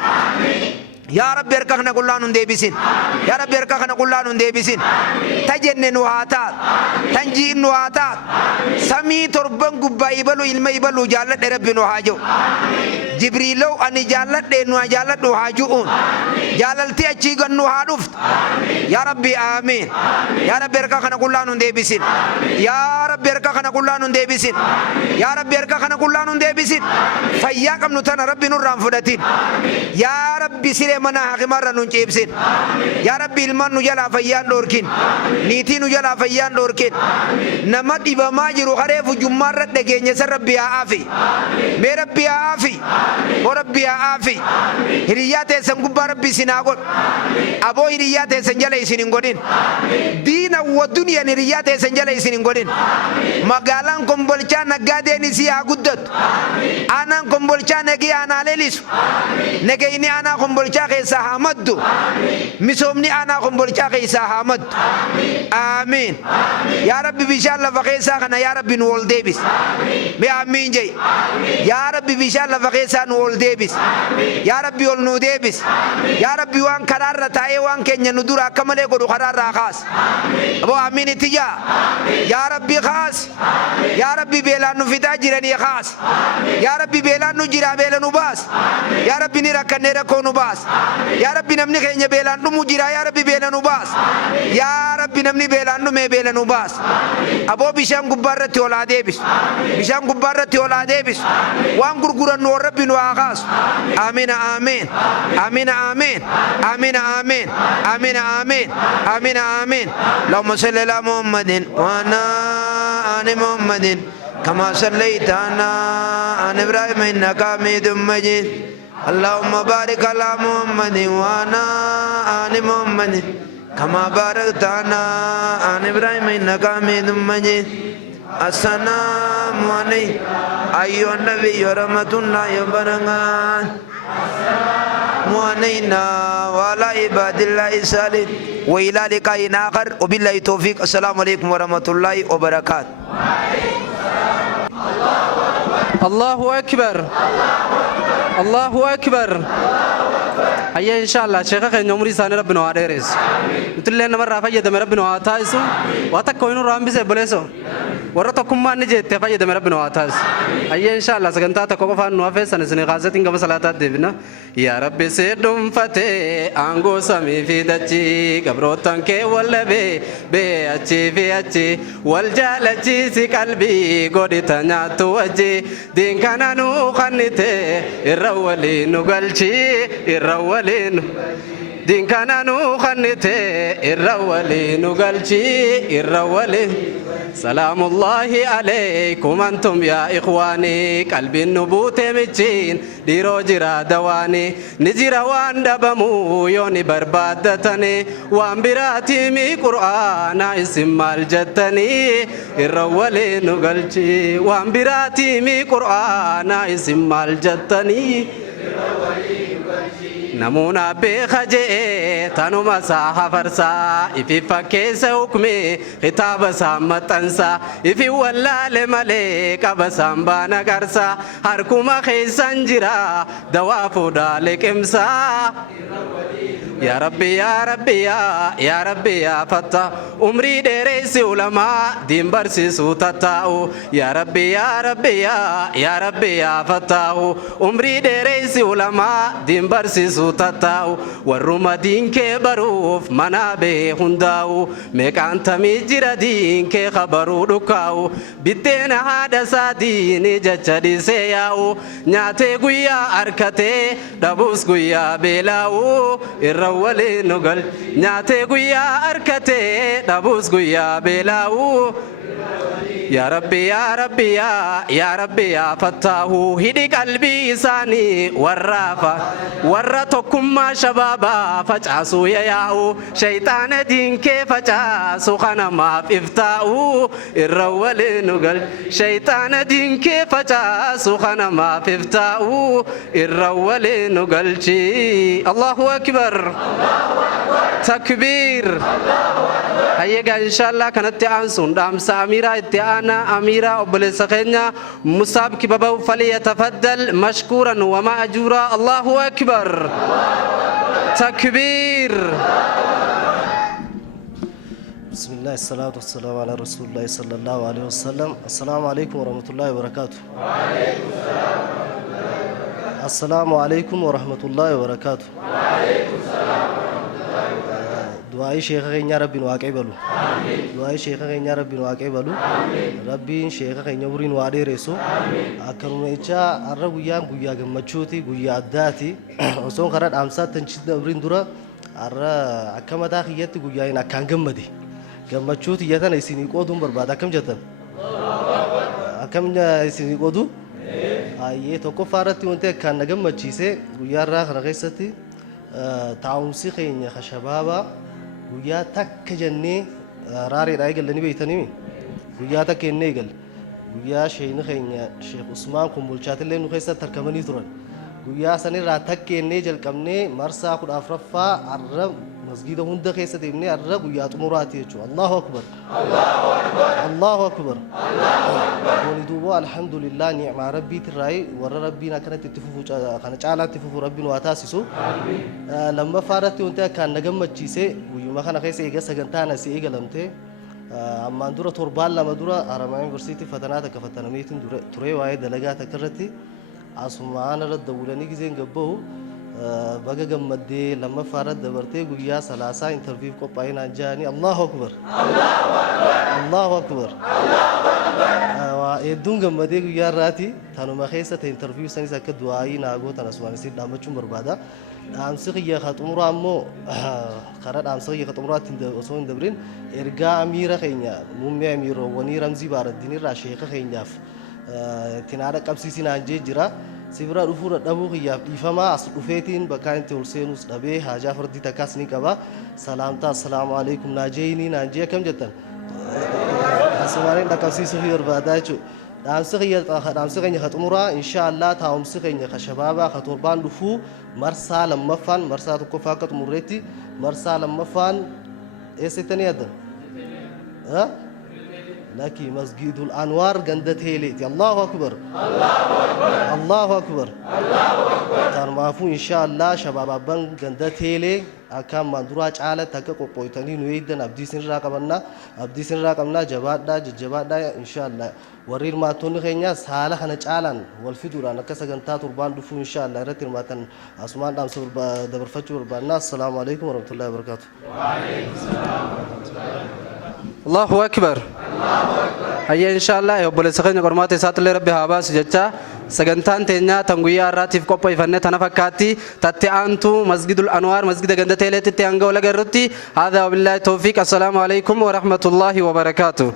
Yaa rabbi harka kana qullaa nu deebisin. Yaa rabbi harka kana qullaa nu deebisin. Tajenne nu haa taatu. Tanjiin nu haa taatu. Samii torban gubbaa ibalu ilma ibalu jaalladhe rabbi nu haa jiru. Jibriiloo ani jaalladhe nu haa jaalladhu haa ji'uun. Jaalaltii achii gan nu haa dhuftu. Yaa rabbi amiin. Yaa rabbi harka kana qullaa nu deebisin. Yaa rabbi harka kana qullaa nu deebisin. Yaa rabbi harka kana qullaa nu deebisin. Fayyaa qabnu tana rabbi nurraan fudhatin. Yaa rabbi siree mana hakimarra nu ciibsin. Yaa rabbi ilmaan nu jalaa fayyaan dhoorkin. Niitii nu jalaa fayyaan dhoorkin. Nama dhibamaa jiru hareefu jummaarra dhageenya san rabbi haa aafi. Mee rabbi haa aafi. O rabbi haa aafi. Hiriyyaa teessan gubbaa rabbi isin haa godhu. Aboo hiriyyaa teessan jala isin hin godhin. Diina wa duniyaan hiriyyaa teessan jala isin hin godhin. Magaalaan kombolchaa naggaadeen isii haa guddatu. Aanaan kombolchaa nagee aanaa leelisu. Nagayni aanaa kombolchaa keessaa haa maddu. Misoomni aanaa kombolchaa keessaa haa maddu. Amiin. Yaa rabbi bishaan lafa keessaa kana yaa rabbi nu ol deebis. Mee amiin jee. Yaa rabbi bishaan lafa keessaa nu ol deebis. Yaa rabbi ol nu deebis. Yaa rabbi waan karaarra taa'ee waan keenya nu dura akka malee godhu karaarraa kaas. Aboo amiin itti jaa. Yaa rabbi kaas. Yaa rabbi beelaan nu fidaa jiranii kaas. Yaa rabbi beelaan nu jira beela nu baas. Yaa rabbi ni rakkannee rakkoo nu baas. Yaa rabbi namni keenya beelaan dhumu jira yaa rabbi beela nu baas. Yaa rabbi namni beelaan dhumee beela nu baas. Aboo bishaan gubbaarratti ol haa deebisu. Bishaan gubbaarratti ol haa deebisu. Waan gurgurannu ol rabbi nu haa kaasu. Amiina amiin. Amiina amiin. Amiina amiin. Amiina amiin. Amiina amiin. Allahumma salli ala Muhammadin wa ala ali Muhammadin kama sallaita ala Ibrahim innaka Hamidum Majid. اللهم بارك على محمد وعلى آل محمد كما باركت على آل إبراهيم إنك حميد مجيد. السلام عليك أيها النبي ورحمة الله وبركاته. السلام علينا وعلى عباد الله الصالحين وإلى لقاء آخر وبالله التوفيق. السلام عليكم ورحمة الله وبركاته. الله أكبر. الله أكبر. هيا إن شاء الله شيخ خير نمري سان ربنا وادرس. نتلي نمر رافع يد ربنا واتايسو واتكوينو رام بيسه بلسو. ورتكم ما نجت تفا يد ربنا واتايس. هيا إن شاء الله سكنتا تكوكو فان نوافي سنسني غازة تينغ بسلاتا دبنا. يا رب سيدم فتى أنغو سامي في دتشي كبروتان كي ولا بي أتشي في أتشي والجالتشي سي قلبي غودي تانيا توجي دين كانانو خنيته الرولين نقلشي الرولين دين كانانو خنيته الرولين نقلشي الرولين. سلام الله عليكم أنتم يا إخواني قلبي النبوت مجين ديرو جرا دواني نجرا وان دبمو يوني بربادتني وان براتي مي قرآن اسم الجتني الرولي نقلشي وان براتي مي قرآن اسم الجتني نمونا بخجئ تانو مساحة فرسا إفي فكيس حكمي خطاب سامت أنسا إفي ولا لملك أبسام بانا كرسا هركما خيسان جرا دوافو دالك إمسا يا ربي يا ربي يا ربي يا فتاح عمري دريس علماء دين برسيسو تتاو يا ربي يا ربي يا ربي يا فتاح عمري دريس علماء دين برسيسو تتاو والروما دين كبروف منابه هنداو مكان تميجر دين كخبرو دكاو بيتنا هذا سادين جتشدي سياو نياتي غويا أركته دبوس غويا بلاو الرولي نقل نياتي غويا أركته دبوس غويا بلاو يا ربي يا ربي يا ربي يا فتاح هدي قلبي ساني ورافا ورتكم ما شبابا فجاسو ياو شيطان دين كيف فجاسو خنا ما افتاو الرول نقل شيطان دين كيف فجاسو خنا ما افتاو الرول نقل الله اكبر تكبير هيا ان شاء الله كانت انسون دام ساميرا اتيانا اميرا وبلسخنيا مصاب كبابو فليتفضل مشكورا وماجورا الله اكبر تكبير بسم الله الصلاة والسلام على رسول الله صلى الله عليه وسلم. السلام عليكم ورحمة الله وبركاته. السلام عليكم ورحمة الله وبركاته. دعاء شيخ غينيا ربي نواقع بلو. دعاء شيخ غينيا ربي نواقع بلو. ربي شيخ غينيا ورين وادي رسو. أكرم إيشا الرب ويام قويا جمّتشوتي قويا عداتي. وسون خرج أمسات تنشد ورين دورا. الرب أكمل داخيات قويا إن أكان جمّدي. جمّتشوتي يتنا يسيني قودم برباد أكم جتن. أكم يسيني قودو. ये तो को फारती उनते खाना गम मच्छी से गुयार राख रखे सती ताउंसी कहीं खशबाबा गुया तक जन्ने रारे राय गल नहीं बेचता नहीं गुया तक केन्ने गल गुया शेन कहीं शेख उस्मान कुम्बुल चातले नुखे सा तरकमनी तुरन गुया सने रात तक केन्ने जल कमने मरसा कुड अफरफा अर्रब مسجد هند خيسة ابني الرب ويات مراتي يجوا الله أكبر الله أكبر ولدوا الحمد لله نعم ربي تراي ور ربنا كانت تفوف كانت على تفوف ربنا واتاسسو لما فارت وانت كان نجم متشيسه ويوم كان خيسة يجلس جنتانا سيجا لمته أما ندورة تربال لما دورة أرمائي برسيتي فتنات كفتنا ميتين تري وايد دلقات كرتي أسمعان رد دولاني كزين جبهه بقى جمدي لما فرد دبرتي قويا سلاسة انترفيو كو باين جاني الله أكبر الله أكبر يدون جمدي قويا راتي ثانو ما خيسة انترفيو سني سكت دعائي ناقو تناسوان سيد دامة شمر بعدا أمسك يا خاتم رامو خرد أمسك يا خاتم رات وصون دبرين إرجع أميرة خينيا مم أميرة وني رمزي بارد ديني راشيخ خينيا تنارا كابسيسي نانجي جرا سيبرا رفورة دبو خياب إفما أصل رفيتين بكائن تولسينوس دبي حاجة فردي تكاسني كبا سلامتا السلام عليكم ناجيني ناجيه كم جتن سوالين تكاسي سفير بعدايشو دام سخية خطمرا إن شاء الله تاهم سخية خشبابا خطوربان رفو مرسا لما فان مرسا تكفاكت مريتي مرسا لما فان إيه ستني هذا ها لكن مسجد الأنوار جندت هيليت الله أكبر الله أكبر ترمافو إن شاء الله شباب بان جندت هيلي أكام مندراج على تكاكو بويتاني نويدن أبدي سن راقمنا جباد دا إن شاء الله ورير ما توني خينيا سهالة خنج علن والفيدورا نكسا جنتا تربان دفو إن شاء الله رتر ما تن أسمان دام سبر دبر فتشور بالناس السلام عليكم ورحمة الله وبركاته وعليكم السلام ورحمة الله الله أكبر هيا إن شاء الله يقبل سخين قرمات سات الله رب هاباس جتا سجنتان تنيا تنقويا راتيف كوبا يفنن تنافكاتي تتأنتو مسجد الأنوار مسجد جندة تيلة تتأنجو لجرتي هذا وبالله توفيق السلام عليكم ورحمة الله وبركاته